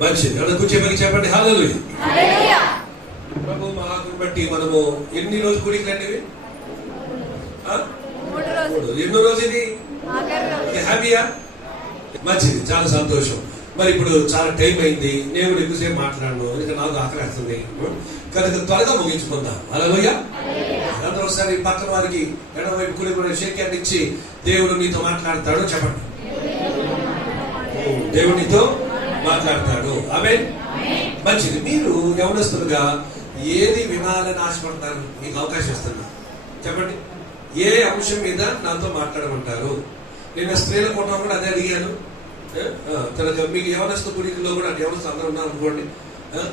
మంచిది. అక్కడ కూర్చోబెట్టి చెప్పండి హల్లెలూయా. ప్రభు మహాకుని బట్టి మనము ఎన్ని రోజు కూడికి రండి? ఎన్నో రోజు ఇది? హ్యాపీయా? మంచిది, చాలా సంతోషం. మరి ఇప్పుడు చాలా టైం అయింది, నేను ఎక్కువసేపు మాట్లాడను, ఇంకా నాకు ఆకలిస్తుంది కనుక త్వరగా ముగించుకుందాం. హల్లెలూయా. అందరూ ఒకసారి పక్కన వారికి ఎడమవైపు కుడి కూడా షేక్ హ్యాండ్ ఇచ్చి దేవుడు నీతో మాట్లాడతాడు చెప్పండి. దేవుడు నీతో మాట్లాడతాడు. ఆమేన్. మంచిది. మీరు యవనస్తులుగా ఏది వినాలని ఆశపడతారు? మీకు అవకాశం ఇస్తున్నా, చెప్పండి. ఏ అంశం మీద నాతో మాట్లాడమంటారు? నేను స్త్రీల కోటం కూడా అదే అడిగాను. కనుక మీకు యవనస్తు గుడిలో కూడా యవనస్తు అందరూ ఉన్నారు అనుకోండి.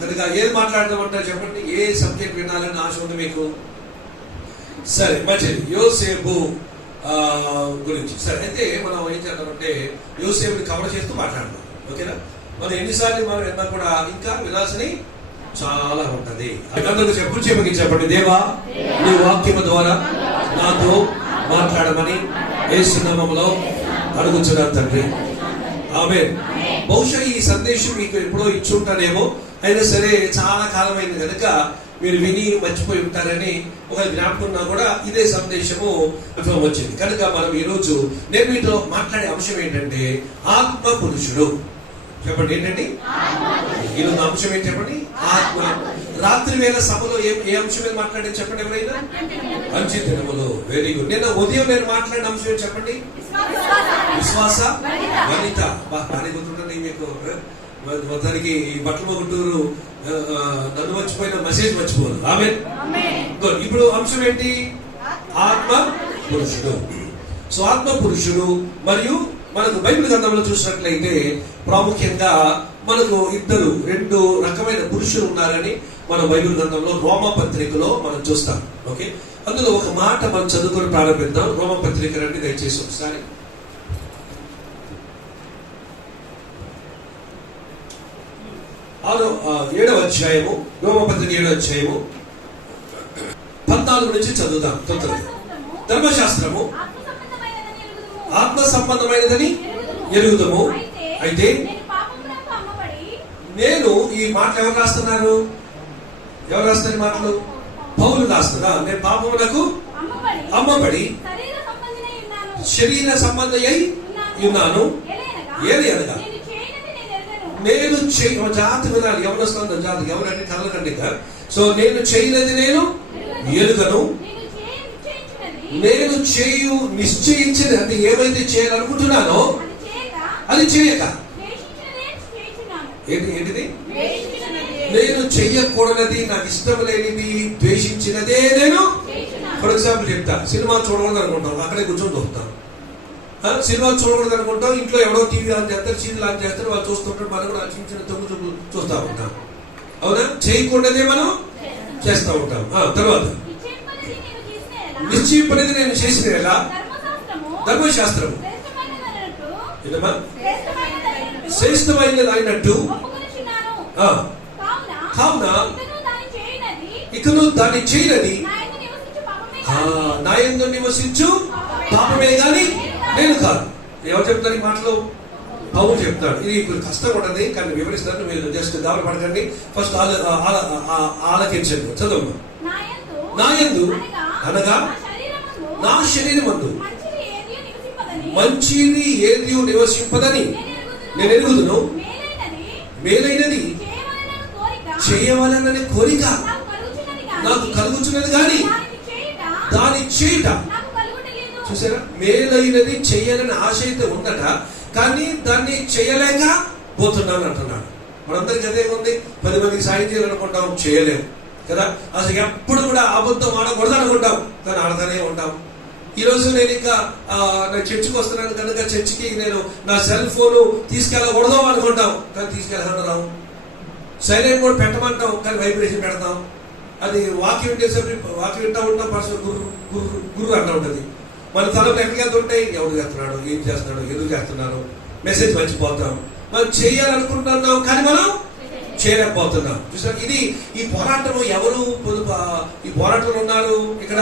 కనుక ఏది మాట్లాడదామంటారు చెప్పండి. ఏ సబ్జెక్ట్ వినాలని ఆశ ఉంది మీకు? సరే, మంచిది. యోసేపు గురించి. సరే, అయితే మనం ఏం చేద్దామంటే యోసేపుని కవర్ చేస్తూ మాట్లాడదాం. ఓకేనా? మనం ఎన్నిసార్లు మనం విన్నా కూడా ఇంకా వినాల్సినవి చాలా ఉంటది. అందరూ చెప్పండి. దేవా, నీ వాక్యము ద్వారా నాతో మాట్లాడమని యేసు నామములో అడుగుచున్నాను తండ్రి. ఆమేన్. బహుశా ఈ సందేశం మీకు ఎప్పుడో ఇచ్చుంటానేమో, అయినా సరే చాలా కాలమైంది కనుక మీరు విని మర్చిపోయి ఉంటారని ఒక జ్ఞాపకం కూడా ఇదే సందేశము వచ్చింది. కనుక మనం ఈరోజు నేను మీతో మాట్లాడే అంశం ఏంటంటే ఆత్మ పురుషుడు. చెప్పండి, ఏంటండి ఈరోజు అంశం ఏంటి చెప్పండి? ఆత్మ. రాత్రి వేళ సభలో ఏ అంశం మీద మాట్లాడేది చెప్పండి ఎవరైనా? మంచి దినములు. Very good. నిన్న ఉదయం నేను మాట్లాడిన అంశం ఏంటి చెప్పండి? విశ్వాస వనిత. బాగా గుర్తుంటుంది మీకు. మొత్తానికి ఈ బట్టల గుంటూరు నన్ను మర్చిపోయిన మెసేజ్ మర్చిపోదు. ఆమేన్. గుడ్. ఇప్పుడు అంశం ఏంటి? ఆత్మ పురుషుడు. సో ఆత్మ పురుషుడు. మరియు మనకు బైబిల్ గ్రంథంలో చూసినట్లయితే ప్రాముఖ్యంగా మనకు రెండు రకమైన పురుషులు ఉన్నారని మన బైబిల్ గ్రంథంలో రోమా పత్రికలో మనం చూస్తాం. ఓకే, అందులో ఒక మాట మనం చదువుకొని ప్రారంభిద్దాం. రోమా పత్రిక రండి దయచేసి ఒకసారి. 7వ అధ్యాయము, రోమా పత్రిక 7వ అధ్యాయము 14 నుంచి చదువుదాం. ధర్మశాస్త్రము ఆత్మ సంబంధమైనదని ఎరుగుదము. అయితే నేను ఈ మాటలు ఎవరు రాస్తున్నారు? ఎవరు రాస్తున్నారు మాటలు? పౌలు రాస్తున్నా. నేను పాపములకు అమ్మబడి శరీర సంబంధి ఉన్నాను. ఏది అనగా నేను జాతి వినాలి. ఎవరు జాతి ఎవరంటే కళ్ళకండి. సో నేను చేయలేదు, నేను ఎరుగను. నేను చేయు నిశ్చయించింది అంటే ఏమైతే చేయాలనుకుంటున్నానో అది చేయక ఏంటిది? నేను చెయ్యకూడనది, నాకు ఇష్టం లేనిది, ద్వేషించినదే నేను. ఫర్ ఎగ్జాంపుల్ చెప్తా. సినిమా చూడకూడదు అనుకుంటాం, అక్కడే కూర్చొని చూస్తాం. సినిమా చూడకూడదు అనుకుంటాం, ఇంట్లో ఎవడో టీవీ ఆన్ చేస్తారు, సీరియల్ ఆన్ చేస్తారు, వాళ్ళు చూస్తుంటారు, మనం కూడా చిన్న చిన్న తొమ్మిది చూపు చూస్తూ ఉంటాం. అవునా? చేయకూడదే మనం చేస్తూ ఉంటాం. తర్వాత నిశ్చయింపనేది నేను చేసిన ఎలా? ధర్మశాస్త్రము శ్రేష్టమైనది అయినట్టు కావున ఇకను దాన్ని చేయనది నా యందు నివసించు పాపమే గాని నేను కాదు. ఎవరు చెప్తారు ఈ మాటలు? పౌలు చెప్తాడు. ఇది ఇప్పుడు కష్టం ఉంటది కానీ వివరిస్తాను, మీరు జస్ట్ గాబర పడకండి. ఫస్ట్ ఆలకించండి. చదువు. నా యందు అనగా నా శరీరమందు మంచిది ఏది నివసింపదని నేను ఎరుగుదును. మేలైనది చేయవలనని కోరిక నాకు కలుగుతున్నది కానీ దాని చేయుట. చూసారా? మేలైనది చెయ్యాలని ఆశ అయితే ఉందట, కానీ దాన్ని చేయలేక పోతున్నాను అంటున్నాడు. మనందరికి అదే ఉంది. 10 మందికి సాయం చేయాలనుకుంటాం, చేయలేము కదా. అసలు ఎప్పుడు కూడా అబద్ధం ఆడకూడదు అనుకుంటాం, కానీ ఆడతానే ఉంటాం. ఈరోజు నేను ఇంకా చర్చికి వస్తున్నాను కనుక చర్చికి నేను నా సెల్ ఫోన్ తీసుకెళ్ళకూడదు అనుకుంటాం, కానీ తీసుకెళ్ళాం. సైలెంట్ మోడ్ పెట్టమంటాం, కానీ వైబ్రేషన్ పెడతాం. అది వాక్యం వింటా ఉంటాం, పర్సనల్ గుర్రు అంటూ ఉంటుంది. మన తలపు ఎక్కడికి వెళ్తుంటాయి, ఎవరు చేస్తున్నాడు, ఏం చేస్తున్నాడు, ఎందుకు చేస్తున్నాడు, మెసేజ్ మర్చిపోతాం. మనం చేయాలనుకుంటున్నాం కానీ మనం చేయలేకపోతున్నాం. చూసారు? ఇది ఈ పోరాటం ఎవరు ఈ పోరాటంలో ఉన్నారు? ఇక్కడ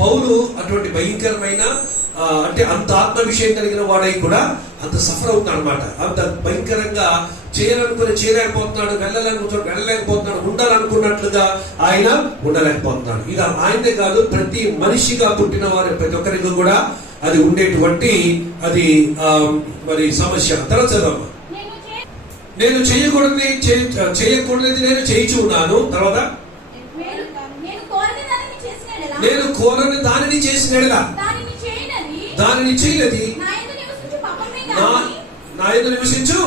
పౌలు అటువంటి భయంకరమైన అంటే అంత ఆత్మ విషయం కలిగిన వాడై కూడా అంత సఫర్ అవుతాడు అనమాట. అంత భయంకరంగా చేయాలనుకుని చేయలేకపోతున్నాడు, వెళ్ళాలనుకుంటున్నాడు వెళ్ళలేకపోతున్నాడు, ఉండాలనుకున్నట్లుగా ఆయన ఉండలేకపోతున్నాడు. ఇది ఆయనే కాదు, ప్రతి మనిషిగా పుట్టిన వారి ప్రతి ఒక్కరికి కూడా అది ఉండేటువంటి అది మరి సమస్య. తర్వాత చదవమ్మా. నేను చేయకూడదు నేను చేయించు ఉన్నాను. తర్వాత నేను కోరని దానిని చేసినట్లా దానిని చేయలేదు, నా యందు నివసించు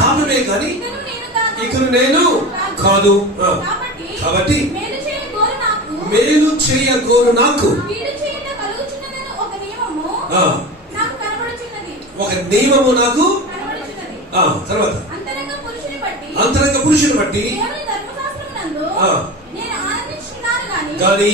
పాపమే కానీ ఇక నేను కాదు. కాబట్టి మేలు చేయగోరు నాకు ఒక నియమము నాకు. తర్వాత అంతరంగ పురుషుని బట్టి కానీ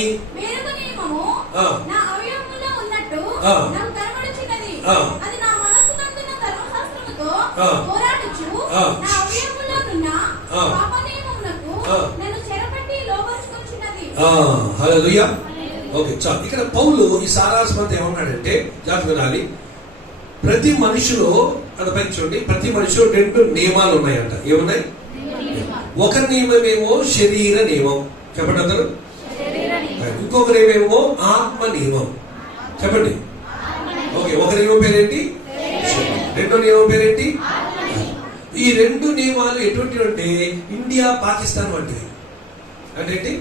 హల్లెలూయా. ఓకే, చాలు. ఇక్కడ పౌలు ఈ సారాంశం ఏమన్నాడంటే, జాగ్రత్త వినాలి. ప్రతి మనిషిలో అది పైకి చూడండి, ప్రతి మనిషిలో 2 నియమాలు ఉన్నాయంట. ఏమున్నాయి? ఒక నియమమేమో శరీర నియమం, చెప్పండి అందరూ. ఇంకొక నియమేమో ఆత్మ నియమం, చెప్పండి. ఓకే, ఒక నియమం పేరేంటి? రెండో నియమం పేరేంటి? ఈ 2 నియమాలు ఎటువంటి అంటే ఇండియా పాకిస్తాన్ వంటివి. అంటే ఏంటి?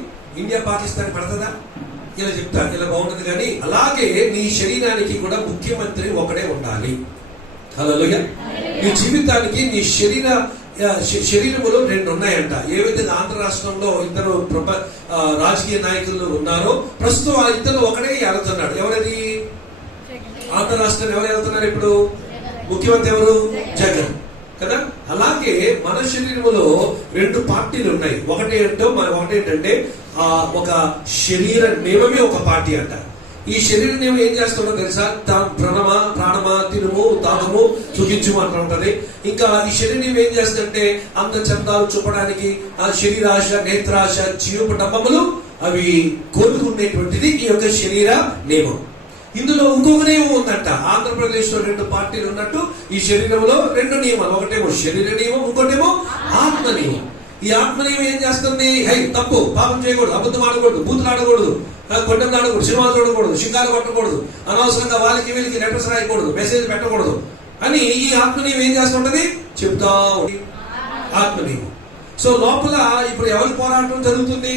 ఇండియా పాకిస్తాన్ పడుతుందా? ఇలా చెప్తాను, ఇలా బాగుంటుంది. కానీ అలాగే నీ శరీరానికి కూడా ముఖ్యమంత్రి ఒకడే ఉండాలి. హల్లెలూయా. నీ జీవితానికి నీ శరీరములో 2 ఉన్నాయంట. ఏవైతే ఆంధ్ర రాష్ట్రంలో 2 రాజకీయ నాయకులు ఉన్నారో ప్రస్తుతం ఆ 2 ఒకడే వెళ్తున్నాడు. ఎవరది? ఆంధ్ర రాష్ట్రం ఎవరు వెళ్తున్నారు ఇప్పుడు? ముఖ్యమంత్రి ఎవరు? జగన్ కదా. అలాగే మన శరీరములో 2 పార్టీలు ఉన్నాయి. ఒకటి ఏంటంటే ఒక శరీర నియమమే ఒక పార్టీ అంట. ఈ శరీర నియమం ఏం చేస్తుందో తెలుసా? ప్రాణమా తినుము తాగము సుఖించుము అంటూ ఉంటది. ఇంకా ఈ శరీర నియమం ఏం చేస్తుందంటే అంద చందాలు చూపడానికి ఆ శరీరాశ, నేత్రాశ, జీవపు డబ్బములు అవి కోరుకునేటువంటిది ఈ యొక్క శరీర నియమం. ఇందులో ఇంకొక నియమం ఉందంట. ఆంధ్రప్రదేశ్ లో 2 పార్టీలు ఉన్నట్టు ఈ శరీరంలో 2 నియమాలు. ఒకటేమో శరీర నియమం, ఇంకోటేమో ఆత్మ నియమం. ఈ ఆత్మ నియమం ఏం చేస్తుంది? తప్పు, పాపం చేయకూడదు, అబద్ధం ఆడకూడదు, బూతులు ఆడకూడదు, కొండలు ఆడకూడదు, సినిమాలు చూడకూడదు, శిఖాలు కొట్టకూడదు, అనవసరంగా వాళ్ళకి వీళ్ళకి లెటర్స్ రాయకూడదు, మెసేజ్ పెట్టకూడదు అని ఈ ఆత్మ నియమం ఏం చేస్తుంటది? చెప్తా ఉంది ఆత్మ నియమం. సో లోపల ఇప్పుడు ఎవరి పోరాటం జరుగుతుంది?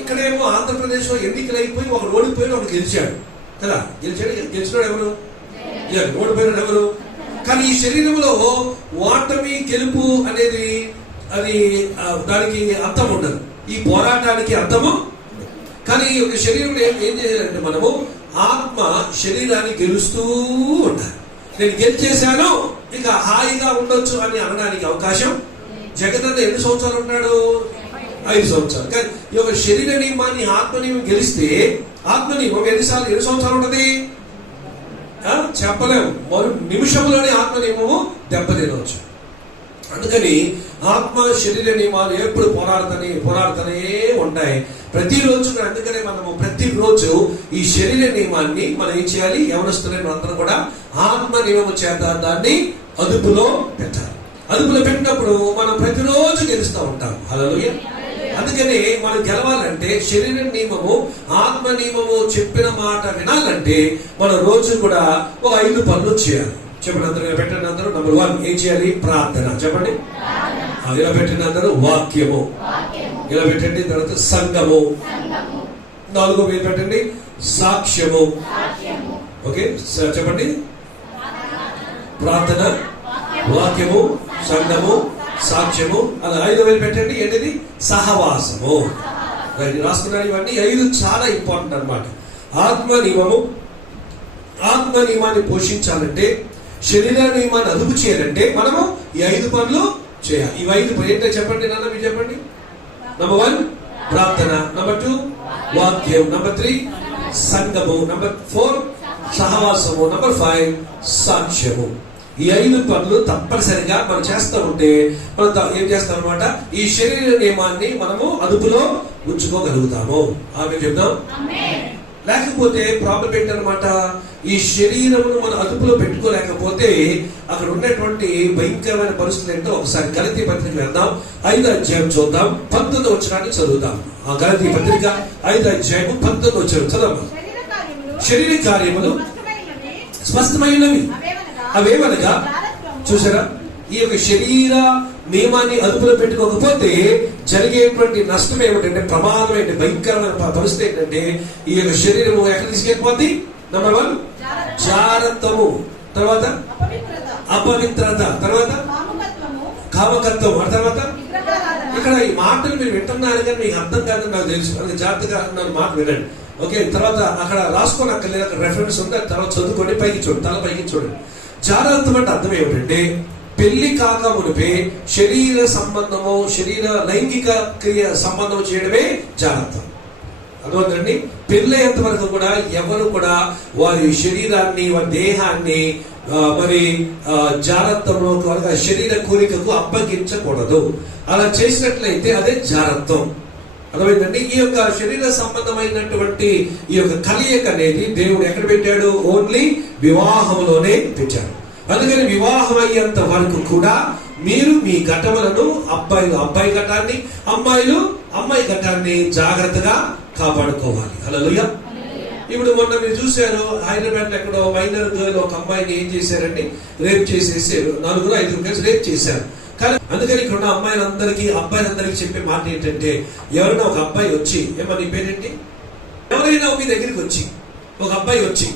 ఇక్కడేమో ఆంధ్రప్రదేశ్ లో ఎన్నికలు అయిపోయి ఒకడు ఓడిపోయి ఒకడు గెలిచాడు కదా. గెలిచినాడు ఎవరు? ఓడిపోయినాడు ఎవరు? కానీ ఈ శరీరంలో ఓటమి గెలుపు అనేది అది దానికి అర్థం ఉండదు. ఈ పోరాటానికి అర్థము. కానీ ఈ యొక్క శరీరంలో ఏం చేయాలంటే మనము ఆత్మ శరీరాన్ని గెలుస్తూ ఉండాలి. నేను గెలిచేశాను ఇక హాయిగా ఉండొచ్చు అని అనడానికి అవకాశం. జగన్ ఎన్ని సంవత్సరాలు ఉన్నాడు? 5 సంవత్సరాలు. కానీ ఈ యొక్క శరీర నియమాన్ని ఆత్మ నియమం గెలిస్తే ఆత్మ నియమం ఎన్ని సంవత్సరాలు ఉంటది చెప్పలేము. మరో నిమిషంలోనే ఆత్మ నియమము దెబ్బతినవచ్చు. అందుకని ఆత్మ శరీర నియమాలు ఎప్పుడు పోరాడుతూనే ఉంటాయి ప్రతిరోజు. అందుకనే మనము ప్రతిరోజు ఈ శరీర నియమాన్ని మనం ఏం చేయాలి? యవనస్తులైన అందరం కూడా ఆత్మ నియమము చేత దాన్ని అదుపులో పెట్టాలి. అదుపులో పెట్టినప్పుడు మనం ప్రతిరోజు గెలుస్తూ ఉంటాం. హల్లెలూయా. అందుకని మనం గెలవాలంటే శరీర నియమము ఆత్మ నియమము చెప్పిన మాట వినాలంటే మనం రోజు కూడా ఒక 5 పనులు చేయాలి. చెప్పండి అందరూ, పెట్టండి అందరూ. నంబర్ 1 ఏం చేయాలి? ప్రార్థన. చెప్పండి. ఇలా పెట్టండి అందరూ. వాక్యము ఇలా పెట్టండి. తర్వాత సంఘము. 4 మీరు పెట్టండి. సాక్ష్యము. ఓకే, చెప్పండి. ప్రార్థన, వాక్యము, సంఘము, సాక్ష్యము. అలా 5 పెట్టండి. ఏంటిది? సహవాసము. రాసుకున్నాను. ఇవన్నీ 5 చాలా ఇంపార్టెంట్ అన్నమాట. ఆత్మ నియమాన్ని పోషించాలంటే, శరీర నియమాన్ని అదుపు చేయాలంటే మనము ఈ 5 పనులు చేయాలి. ఈ 5 పనులు ఏంటో చెప్పండి నాన్న, మీరు చెప్పండి. నంబర్ 1 ప్రార్థన, నంబర్ 2 వాక్యం, నంబర్ 3 సంఘము, నంబర్ 4 సహవాసము, నంబర్ 5 సాక్ష్యము. ఈ 5 పనులు తప్పనిసరిగా మనం చేస్తూ ఉంటే మనం ఏం చేస్తాం అనమాట? ఈ శరీర నియమాన్ని మనము అదుపులో ఉంచుకోగలుగుతాము. ఆమె చెప్దాం. లేకపోతే ప్రాబ్లం ఏంటనమాట, ఈ శరీరమును మనం అదుపులో పెట్టుకోలేకపోతే అక్కడ ఉన్నటువంటి భయంకరమైన పరిస్థితులు ఏంటో ఒకసారి గలతీ పత్రిక వెళ్దాం. 5వ అధ్యాయం చూద్దాం, 19వ వచనాన్ని చదువుదాం. ఆ గలతీ పత్రిక 5వ అధ్యాయం 19వ వచనం చదవండి. శరీర కార్యములు స్పష్టమైనవి, అవేమనగా, చూసారా, ఈ యొక్క శరీర నియమాన్ని అదుపులో పెట్టుకోకపోతే జరిగేటువంటి నష్టం ఏమిటంటే, ప్రమాదమైన భయంకరమైన పరిస్థితి ఏంటంటే, ఈ యొక్క శరీరము ఎక్కడ తీసుకెళ్ళిపోద్ది? నంబర్ 1 జారత్వము, తర్వాత అపవిత్రత, తర్వాత కామకత్వం, ఆ తర్వాత ఇక్కడ ఈ మాటలు మీరు వింటున్నారు కానీ మీకు అర్థం కాదని నాకు తెలుసు, అందుకే జాగ్రత్తగా నన్ను మాట వినండి. ఓకే, తర్వాత అక్కడ రాసుకొని అక్కడ రెఫరెన్స్ ఉంది, తర్వాత చదువుకొని పైకి చూడండి, తల పైకి చూడండి. జాగ్రత్తం అంటే అర్థం ఏమిటంటే, పెళ్లి కాక మునిపే శరీర సంబంధము, శరీర లైంగిక క్రియ సంబంధం చేయడమే జాగ్రత్తం. అర్థమవుతుందండి. పెళ్ళయ్యేంత వరకు కూడా ఎవరు కూడా వారి శరీరాన్ని, వారి దేహాన్ని మరి జాగ్రత్తలో శరీర కోరికకు అప్పగించకూడదు. అలా చేసినట్లయితే అదే జాగ్రత్తం. అర్థమైందండి. ఈ యొక్క శరీర సంబంధమైనటువంటి ఈ యొక్క కలయిక అనేది దేవుడు ఎక్కడ పెట్టాడు? ఓన్లీ వివాహంలోనే పెట్టాడు. అందుకని వివాహం అయ్యేంత వరకు కూడా మీరు మీ ఘటములను, అబ్బాయిలు అబ్బాయి ఘటాన్ని, అమ్మాయిలు అమ్మాయి ఘటాన్ని జాగ్రత్తగా కాపాడుకోవాలి. హల్లెలూయా. ఇప్పుడు మొన్న మీరు చూశారు, హైదరాబాద్ లో ఎక్కడో మైనర్ గర్ల్ ఒక అమ్మాయిని ఏం చేశారండి? రేప్ చేసేసారు. 4-5 కలిసి రేప్ చేశారు. కానీ అందుకని ఇక్కడ ఉన్న అమ్మాయిలందరికీ, అబ్బాయిలందరికీ చెప్పే మాట ఏంటంటే, ఎవరైనా ఒక అబ్బాయి వచ్చి, ఏమో నీ పేరేంటి, ఎవరైనా మీ దగ్గరికి వచ్చి, ఒక అబ్బాయి వచ్చి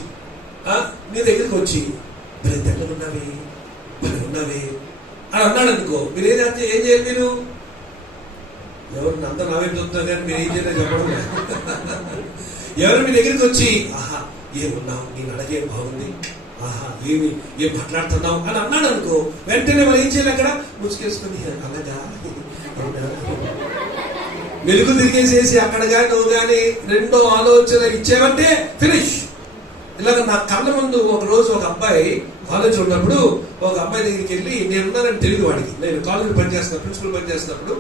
మీ దగ్గరికి వచ్చి, భలే తెల్లగున్నావే, భలే ఉన్నావే అని అన్నాడు అనుకో, మీరు ఏదైతే ఏం చేయాలి? మీరు ఎవరు అంతా నావే చూస్తున్నారు కానీ మీరు ఏం చేయాలి చెప్పడం. ఎవరు మీ దగ్గరికి వచ్చి, ఆహా ఏమున్నావు, నేను అడగే బాగుంది, ఆహా ఏం మాట్లాడుతున్నావు అని అన్నాడు అనుకో, వెంటనే మనం ఏం చేయాలి? అక్కడ ముసుకేసుకుని అలాగా వెలుగు తిరిగేసేసి అక్కడ కానీ నువ్వు కానీ రెండో ఆలోచన ఇచ్చేవంటే ఫినిష్. ఇలాగ నా కళ్ళ ముందు ఒక రోజు ఒక అబ్బాయి కాలేజ్ ఉన్నప్పుడు ఒక అబ్బాయి దగ్గరికి వెళ్ళి, నేనున్నానని తెలియదు వాడికి, నేను కాలేజ్ పనిచేస్తున్నా, ప్రిన్సిపల్ పనిచేస్తున్నప్పుడు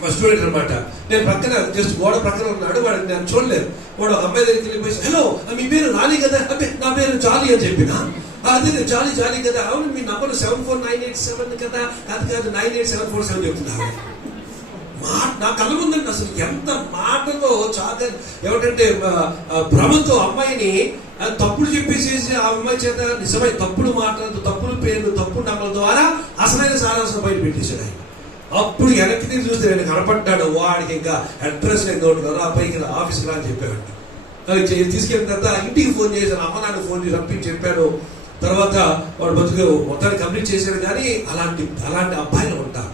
మా స్టూడెంట్ అనమాట, నేను పక్కన జస్ట్ గోడ పక్కన ఉన్నాడు, వాడిని నేను చూడలేదు. వాడు ఒక అబ్బాయి దగ్గరికి వెళ్ళిపోయి, హలో మీ పేరు రాలి కదా? అబ్బాయి నా పేరు జాలీ అని చెప్పిన. అదే జాలీ కదా? అవును, మీ నంబర్ 74987 కదా? కాదు 98747 చెప్తున్నా. నా కళ్ళ ముందండి అసలు ఎంత మాటలో చాలా ఏమిటంటే భ్రమతో అమ్మాయిని తప్పుడు చెప్పేసేసి ఆ అమ్మాయి చేత నిజమై తప్పుడు మాటలతో, తప్పుడు పేర్లు, తప్పుడు నమ్మల ద్వారా అసలైన సారాంశం బయట పెట్టేశాడు ఆయన. అప్పుడు వెనక్కి తిరిగి చూస్తే నేను కనపడ్డాడు. వాడికి ఇంకా అడ్రస్ లేదు, అబ్బాయికి ఆఫీస్కి రా అని చెప్పాడు. తీసుకెళ్ళిన తర్వాత ఇంటికి ఫోన్ చేశాను, అమ్మ నాన్న ఫోన్ చేసి రప్పించి చెప్పాను. తర్వాత వాడు బతుకు మొత్తాన్ని కంప్లీట్ చేశాడు. కానీ అలాంటి అబ్బాయిలు ఉంటారు.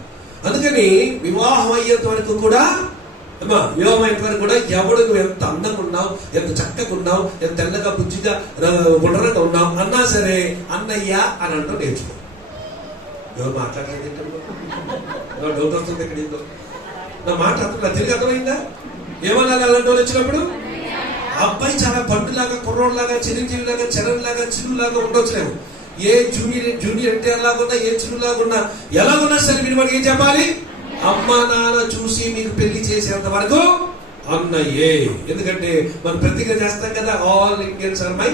అందుకని వివాహం అయ్యేంత వరకు కూడా, వివాహం అయ్యేంత వరకు కూడా ఎవడు నువ్వు ఎంత అందంగా ఉన్నావు, ఎంత చక్కగా ఉన్నావు, ఎంత తెల్లగా బుజ్జిగా గుండ్రంగా ఉన్నావు అన్నా సరే అన్నయ్య అని అంటూ నేర్చుకో. ఎవరు మాట్లాడలేదు డౌట్ వస్తుంది ఇక్కడ. నా మాట అర్థం తిరిగి అర్థమైందా? ఏమన్నా అలాంటి వాళ్ళు వచ్చినప్పుడు అబ్బాయి చాలా పండులాగా, కుర్రోడ్లాగా, చిరంజీవిలాగా, చరణ్లాగా, చిరులాగా ఉండొచ్చులేము. ఏ జూనియర్ ఎన్టీఆర్ లాగున్నా, ఏ చిరులాగున్నా, ఎలాగున్నా సరే మీరు వాడికి ఏం చెప్పాలి? అమ్మ నాన్న చూసి మీకు పెళ్లి చేసేంత వరకు అన్నయ్యే. ఎందుకంటే మనం ప్రతిజ్ఞ చేస్తాం కదా, ఆల్ ఇండియన్స్ ఆర్ మై,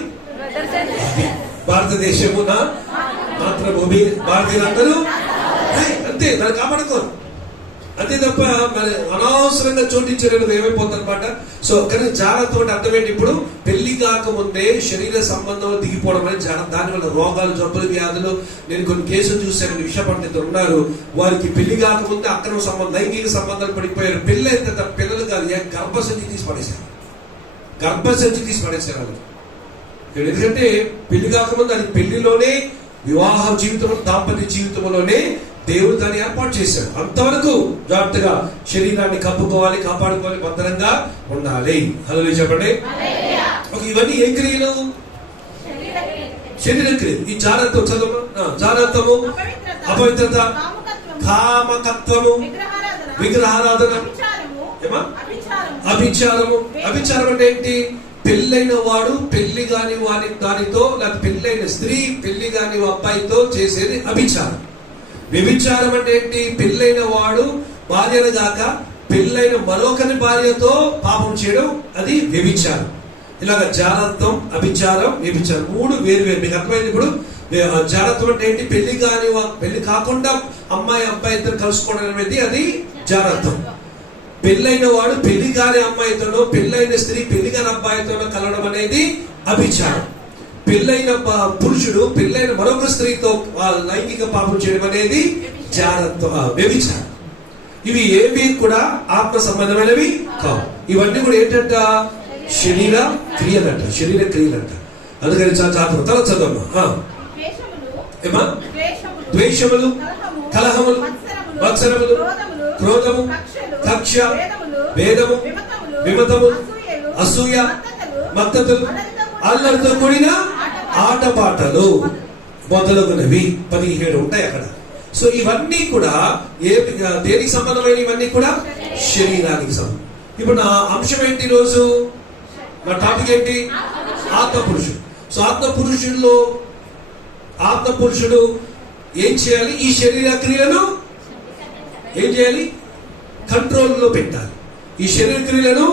భారతదేశమున మాతృభూమి, భారతీయులందరూ అంతే, దాన్ని కాపాడుకోరు. అంతే తప్ప మరి అనవసరంగా చోటించలేదు ఏమైపోతుందన్నమాట. సో కానీ జాగ్రత్త అంటే అర్థం ఏంటి? ఇప్పుడు పెళ్లి కాకముందే శరీర సంబంధం దిగిపోవడం అనేది దానివల్ల రోగాలు, జబ్బులు, వ్యాధులు. నేను కొన్ని కేసులు చూశాను, విషయ పండితులు ఉన్నారు, వారికి పెళ్లి కాకముందే అక్రమ సంబంధం, లైంగిక సంబంధాలు పడిపోయారు. పెళ్లి అయితే పిల్లలు కాదు, గర్భసంచి తీసి పడేశారు, గర్భసంచి తీసి పడేశారు వాళ్ళు. ఎందుకంటే పెళ్లి కాకముందు అది పెళ్లిలోనే, వివాహ జీవితంలో, దాంపత్య జీవితంలోనే దేవుడు దాన్ని ఏర్పాటు చేశాడు. అంతవరకు జాగ్రత్తగా శరీరాన్ని కప్పుకోవాలి, కాపాడుకోవాలి, భద్రంగా ఉండాలి. హల్లెలూయా చెప్పండి. ఇవన్నీ ఏ క్రియలు? శరీర క్రియలు. ఈ జాగ్రత్త చదువు, జాగ్రత్తము, అపవిత్రత, కామకత్వము, విగ్రహారాధన, అభిచారము. అభిచారం అంటే ఏంటి? పెళ్ళైన వాడు పెళ్లి కాని దానితో, లేదా పెళ్ళైన స్త్రీ పెళ్లి కాని అబ్బాయితో చేసేది అభిచారం. వ్యభిచారం అంటే ఏంటి? పెళ్ళైన వాడు భార్యను గాక పెళ్ళైన మరొకరి భార్యతో పాపం చేయడం, అది వ్యభిచారం. ఇలాగ జారత్వం, అభిచారం, వ్యభిచారం 3 వేరు వేరు. మీకు అర్థమైంది ఇప్పుడు? జారత్వం అంటే ఏంటి? పెళ్లి కాకుండా అమ్మాయి అబ్బాయి ఇద్దరు కలుసుకోవడం అనేది అది జారత్వం. పెళ్ళైన వాడు పెళ్లి కాని అమ్మాయితోనో, పెళ్ళైన స్త్రీ పెళ్లి కాని అబ్బాయితోనో కలవడం అనేది అభిచారం. పెళ్ళైన పురుషుడు పెళ్ళైన మరొక స్త్రీతో లైంగిక పాపం చేయడం అనేది జారత్వం, వ్యభిచారం. ఇవి ఏవి కూడా ఆత్మ సంబంధమైనవి కావు. ఇవన్నీ కూడా ఏంటంట? శరీర క్రియలంట, శరీర క్రియలంట. అందుకని చాలా జాగ్రత్త. తర్వాత చదవమ్మా. ఏమా? ద్వేషములు, కలహములు, మత్సరములు, క్రోధము, కక్ష, భేదము, విమతము, అసూయ, మత్తతులు, అల్లరితో కూడిన ఆటపాటలు మొదలగునవి 17 ఉంటాయి అక్కడ. సో ఇవన్నీ కూడా దేనికి సంబంధమైన? ఇవన్నీ కూడా శరీరానికి సంబంధం. ఇప్పుడు నా అంశం ఏంటి ఈరోజు? నా టాపిక్ ఏంటి? ఆత్మపురుషుడు. సో ఆత్మపురుషుడు ఏం చేయాలి? ఈ శరీర క్రియలను ఏం చేయాలి? కంట్రోల్లో పెట్టాలి. ఈ శరీర క్రియలను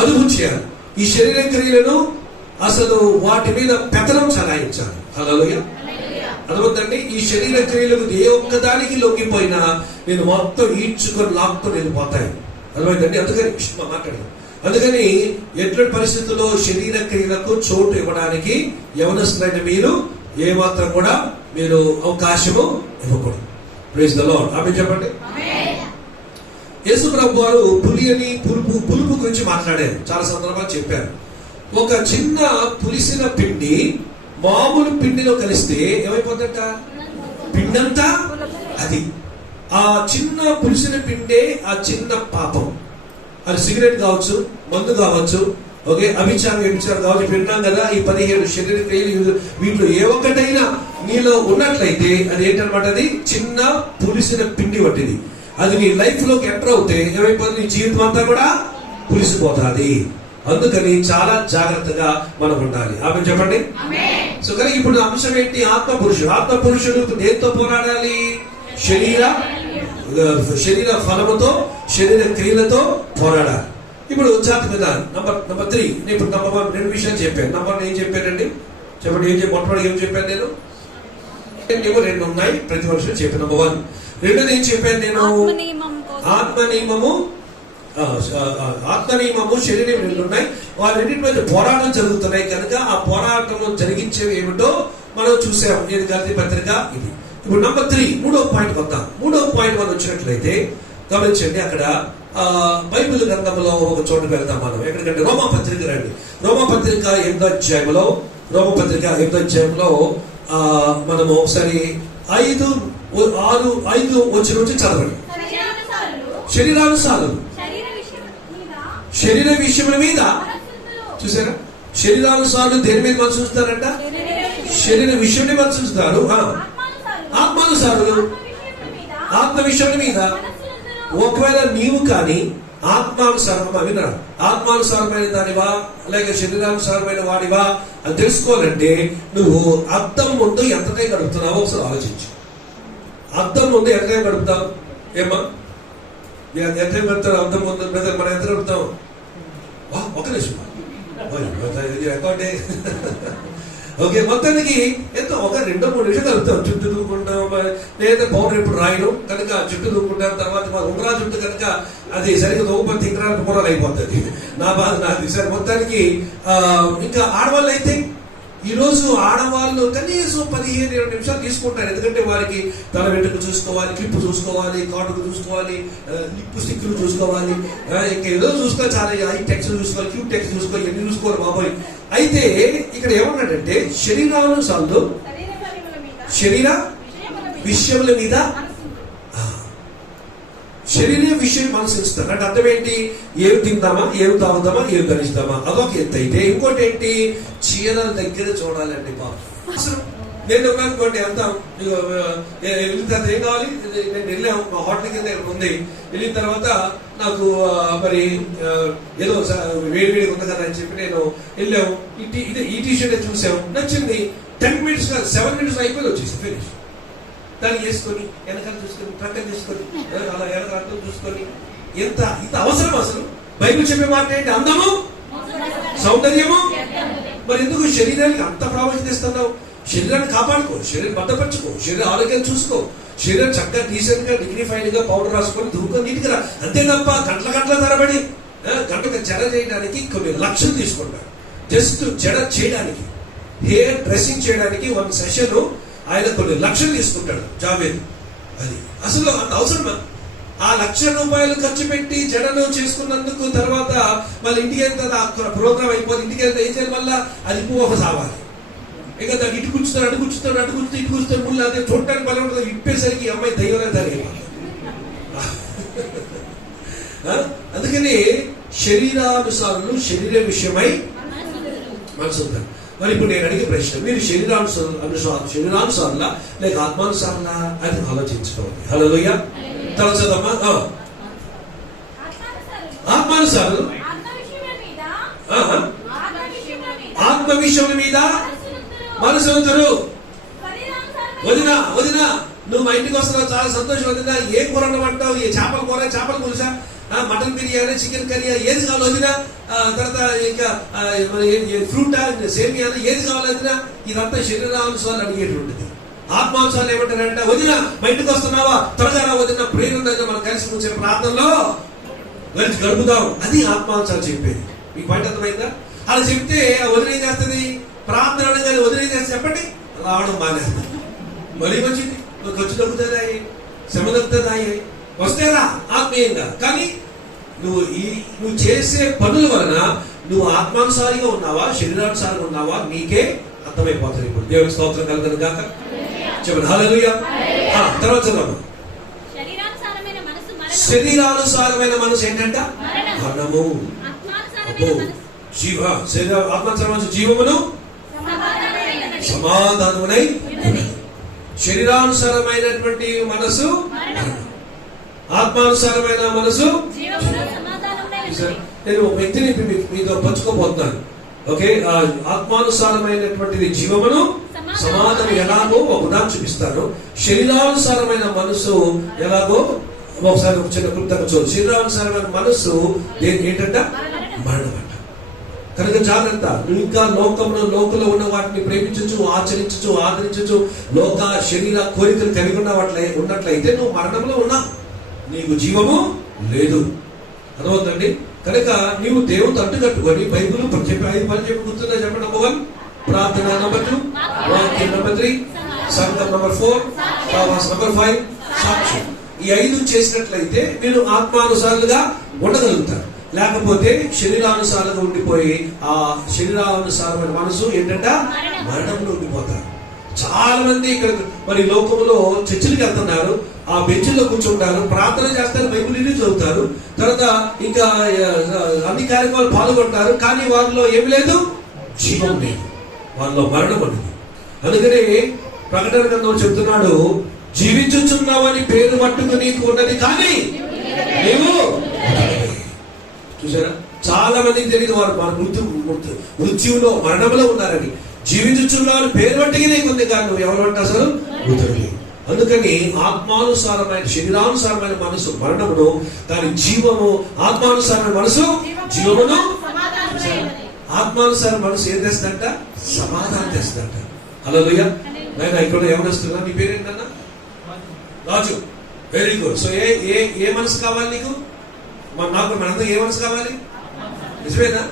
అదుపు చేయాలి. ఈ శరీర క్రియలను అసలు వాటి మీద పెత్తనం చలాయించాలి. హల్లెలూయా. అర్థమవుతుందండి? ఈ శరీర క్రియలకు ఏ ఒక్కదానికి లొంగిపోయినా నేను మొత్తం ఈడ్చుకొని లాక్కొని వెళ్ళిపోతాయి. అర్థమైందండి? అందుకని మాట్లాడదాం. అందుకని ఎటువంటి పరిస్థితుల్లో శరీర క్రియలకు చోటు ఇవ్వడానికి యవనస్తులైన మీరు ఏమాత్రం కూడా మీరు అవకాశము ఇవ్వకూడదు. Praise the lord. ఆమేన్ చెప్పండి. యేసు ప్రభు వారు పులుపు గురించి మాట్లాడారు. చాలా సందర్భాలు చెప్పారు. ఒక చిన్న పులిసిన పిండి మామూలు పిండిలో కలిస్తే ఏమైపోతుందట? పిండంతా అది. ఆ చిన్న పులిసిన పిండే ఆ చిన్న పాపం. అది సిగరెట్ కావచ్చు, మందు కావచ్చు, ఓకే, అభిచారం కావచ్చు. విన్నాం కదా ఈ 17 శరీర క్రియలు. వీటిలో ఏ ఒక్కటైనా నీలో ఉన్నట్లయితే అది ఏంటనమాట? అది చిన్న పులిసిన పిండి వంటిది. అది నీ లైఫ్ లోకి ఎంటర్ అవుతే ఏమైపోతుంది? నీ జీవితం అంతా కూడా పులిసిపోతుంది. అందుకని చాలా జాగ్రత్తగా మనం ఉండాలి. ఆమె చెప్పండి. సో కానీ ఇప్పుడు అంశం ఏంటి? ఆత్మపురుషుడు దేంతో పోరాడాలి? శరీర ఫలముతో, శరీర క్రియలతో పోరాడాలి. ఇప్పుడు జాతి మీద నంబర్ 3. నేను ఇప్పుడు నంబర్ 1 2 విషయాలు చెప్పాను. నంబర్ 1 ఏం చెప్పానండి? చెప్పండి. మొట్టమొదటి ఏం చెప్పాను నేను? 2 ఉన్నాయి ప్రతి మనిషి చెప్పాను. నంబర్ 1. 2 ఏం చెప్పాను నేను? ఆత్మనియమము, శరీరం 2 ఉన్నాయి. వాళ్ళన్నింటి మధ్య పోరాటం జరుగుతున్నాయి కనుక ఆ పోరాటం జరిగించేవి ఏమిటో మనం చూసాం. నేను గలతీ పత్రిక ఇది. ఇప్పుడు నంబర్ 3 3వ పాయింట్ వద్దాం. 3వ పాయింట్ మనం వచ్చినట్లయితే గమనించండి. అక్కడ బైబిల్ గ్రంథంలో ఒక చోటుకు వెళ్తాం మనం. ఎక్కడికంటే రోమాపత్రిక రండి. రోమాపత్రిక 8వ అధ్యాయంలో మనము ఒకసారి 5, 6, 5 నుంచి చదవండి. శరీరానుసారులు శరీర విషయముల మీద చూసారా? శరీరానుసారులు దేని మీద మనసు ఉంచుతారంట? శరీర విషయం మనసు ఉంచుతారు. ఆత్మానుసారులు ఆత్మ విషయం మీద. ఒకవేళ నీవు కానీ ఆత్మానుసారమైన దానివా లేక శరీరానుసారమైన వాడివా అని తెలుసుకోవాలంటే నువ్వు అద్దం ముందు ఎంత టైం గడుపుతున్నావో ఒకసారి ఆలోచించు. అద్దం ముందు ఎంత టైం గడుపుతావు? ఏమా ఎంత టైం గడుపుతావు? అద్దం ముందు మనం ఎంత గడుపుతాం? ఒక నిమిషం రికార్డే. ఓకే, మొత్తానికి ఎంతో ఒక 2-3 నిమిషాలు కలుపుతాం. జుట్టు దూకుంటాం, లేదా పౌడర్ ఇప్పుడు రాయడం కనుక జుట్టు దూకుంటాం. తర్వాత ఉంగరా జుట్టు కనుక అది సరిగ్గా దూపం తినడానికి కూరలు అయిపోతుంది. నా బాధ నాది. సరే, మొత్తానికి ఇంకా ఆడవాళ్ళు అయితే ఈరోజు ఆడవాళ్ళు కనీసం 15-20 నిమిషాలు తీసుకుంటారు. ఎందుకంటే వారికి తల వెంట్రుక చూసుకోవాలి, క్లిప్ చూసుకోవాలి, కాటుకు చూసుకోవాలి, లిప్ స్టిక్లు చూసుకోవాలి, ఇంకా ఏదో చూసుకోవాలి, చాలా ఐ టెక్స్ చూసుకోవాలి, క్యూట్ టెక్స్ చూసుకోవాలి, ఎన్ని చూసుకోవాలి బాబోయ్. అయితే ఇక్కడ ఏమన్నాడంటే శరీరానుసారులు శరీర విషయముల మీద శరీర విషయం మనసుస్తారు. అంటే అర్థం ఏంటి? ఏమి తిందామా, ఏమి తాగుదామా, ఏమి ధరిస్తామా, అదొక ఎత్తు. అయితే ఇంకోటి ఏంటి? చీరల దగ్గర చూడాలండి బాబు. అసలు నేను అనుకోండి వెళ్తాం, వెళ్ళిన తర్వాత ఏం కావాలి? నేను వెళ్ళాము, మా హోటల్ కింద ఉంది. వెళ్ళిన తర్వాత నాకు మరి ఏదో వేడిగా ఉంది కదా అని చెప్పి నేను వెళ్ళాము. ఈ టీషర్ట్ చూసాము, నచ్చింది. 10 minutes కాదు 7 minutes అయిపోయి వచ్చేసి ఫినిష్. దాన్ని వేసుకొని వెనకాల చూసుకొని ప్రక్కన చూసుకొని అలా వెనకాల చూసుకొని ఇంత అవసరం? అసలు బైబిల్ చెప్పే మాట ఏంటి? అందము, సౌందర్యము, మరి ఎందుకు శరీరానికి అంత ప్రాముఖ్యత ఇస్తున్నావు? శరీరాన్ని కాపాడుకో, శరీరం భద్రపరచుకో, శరీర ఆరోగ్యాన్ని చూసుకో, శరీరం చక్కగా డీసెంట్ గా డిగ్నిఫైడ్ గా పౌడర్ రాసుకొని దువ్వుకొని నీటికి రా. అంతే తప్ప గంటల తరబడి గంటకు జడ చేయడానికి కొన్ని లక్షలు తీసుకుంటారు. జస్ట్ జడ చేయడానికి, హెయిర్ డ్రెస్సింగ్ చేయడానికి 1 సెషన్ ఆయన కొన్ని లక్షలు తీసుకుంటాడు జావేద్. అది అసలు అంత అవసరమా? ఆ ₹1,00,000 ఖర్చు పెట్టి జడను చేసుకున్నందుకు తర్వాత మళ్ళీ ఇంటికి వెళ్తే ప్రోగ్రామ్ అయిపోతుంది. ఇంటికి వెళ్తే ఏం చేయాలి? మళ్ళీ అది ఒక సావాలి. ఇక దాన్ని ఇటు కూర్చుతాడు, అటు కూర్చుతాడు, అటు కూర్చుతాడు, ఇటు కూర్చుతాడు. ముళ్ళు అదే చూడటానికి బలం ఉంటుంది. ఇప్పేసరికి అమ్మాయి దయ్యంగా జరిగేవాళ్ళు. అందుకని శరీరానుసారులు శరీర విషయమై మనసు ఉంటారు. మరి ఇప్పుడు నేను అడిగే ప్రశ్న, మీరు శరీరానుసారులా లేక ఆత్మానుసారులా అని ఆలోచించుకోవాలి. హల్లెలూయా. తర్వాత చదవమ్మా. ఆత్మానుసారులు ఆత్మ విషయం మీద మనసు ఉంచరు. వదిన నువ్వు మా ఇంటికి వస్తున్నావు, చాలా సంతోషం. వదిన ఏ కూర వంటావు? ఏ చేపల కూర, చేపల పులుసా, మటన్ బిర్యానీ, చికెన్ కర్రీ, ఏది కావాలి వదిన? తర్వాత ఇంకా ఫ్రూటా, సేమియా, ఏది కావాలి వదిన? ఇదంతా శరీరానుసారాలు అడిగేటువంటిది. ఆత్మానుసారాలు ఏమంటారంటే, వదిన మా ఇంటికి వస్తున్నావా, త్వరగా రా వదిన, ప్రేమ ఉందని మనం కలిసి కూర్చొని ప్రార్థనలో కలిసి గడుపుదాం. అది ఆత్మానుసారం చెప్పేది. మీకు బయట అర్థమైందా? అలా చెప్తే వదిన ఏం చేస్తుంది? ప్రార్థన అడగాలి, వదిన ఏం చేస్తే చెప్పండి, రావడం మానేస్తుంది. మరీ మంచిది, ఖర్చు తగ్గుతుందాయి, శ్రమ తగ్గుతుందాయి, వస్తేరా ఆత్మీయంగా. కానీ నువ్వు చేసే పనుల వలన నువ్వు ఆత్మానుసారిగా ఉన్నావా, శరీరానుసారంగా ఉన్నావా, నీకే అర్థమైపోతుంది. ఇప్పుడు దేవుని స్తోత్రం కలుగుతుంది కాక చెప్పండి. హల్లెలూయా. తర్వాత చదవండి. శరీరానుసారమైన మనసు ఏంటంట? మరణము. జీవ ఆత్మానుసారమైన జీవమును సమాధానమునై. శరీరానుసారమైనటువంటి మనసు, ఆత్మానుసారమైన మనసు. నేను ఒక వ్యక్తిని మీతో పంచుకోబోతున్నాను. ఓకే, ఆత్మానుసారమైనటువంటిది జీవమును, సమాధానం ఎలాగో ఒక ఉదాహరణ చూపిస్తాను. శరీరానుసారమైన మనసు ఎలాగో ఒకసారి ఒక చిన్న క్లుప్తంగా చూడు. శరీరానుసారమైన మనసు ఏంటంట? మరణం అంట. కనుక జాగ్రత్త. నువ్వు ఇంకా లోకంలో ఉన్న వాటిని ప్రేమించచ్చు, ఆచరించచ్చు, ఆదరించచ్చు, లోక శరీర కోరికలు కలిగి ఉన్నట్లయితే నువ్వు మరణంలో ఉన్నావు, నీకు జీవము లేదు. అర్థమవుతుందండి? కనుక నీవు దేవుడు అంటుకట్టుకొని బైబిల్ చెప్పి 5 పనులు చెప్పి గుర్తుందా? చెప్పండి. నంబర్ 1 ప్రార్థన, నంబర్ 2 వాక్యం, నంబర్ 3 సంఘం, నంబర్ 4 నంబర్ 5 సాక్ష్యం. ఈ 5 చేసినట్లయితే మీరు ఆత్మానుసారులుగా ఉండగలుగుతారు. లేకపోతే శరీరానుసారంగా ఉండిపోయి ఆ శరీరానుసారమైన మనసు ఏంటంట? మరణంలో ఉండిపోతారు. చాలా మంది ఇక్కడ మరి లోకంలో చర్చిలకు వెళ్తున్నారు, ఆ బెంచ్లో కూర్చుంటారు, ప్రార్థన చేస్తారు, బైబిల్ చదువుతారు, తర్వాత ఇంకా అన్ని కార్యక్రమాలు పాల్గొంటారు. కానీ వారిలో ఏమి లేదు, జీవం లేదు, వారిలో మరణం అనేది. అందుకని ప్రకటన గ్రంథంలో చెప్తున్నాడు, జీవించుచున్నావని పేరు మట్టుకు నీకు ఉన్నది కానీ నీవు. చూసారా, చాలా మందికి తెలియదు వారు మన మృత్యువులో మరణంలో ఉన్నారని. జీవించుచున్నావని పేరు మట్టుకి నీకు ఉంది కానీ నువ్వు ఎవరు అంటే అసలు మృతుడివి. అందుకని ఆత్మానుసారమైన శరీరానుసారమైన మనసు మరణమును, కానీ జీవము ఆత్మానుసారమైన మనసు జీవమును. ఆత్మానుసారం మనసు ఏం తెస్తుందంట? సమాధానం తెస్తుందంట. హల్లెలూయా. నేను ఇక్కడ ఏమనిస్తున్నా? నీ పేరేంటన్నా? రాజు. Very good. సో ఏ మనసు కావాలి నీకు? మనందరూ ఏ మనసు కావాలి? నిజమేనా?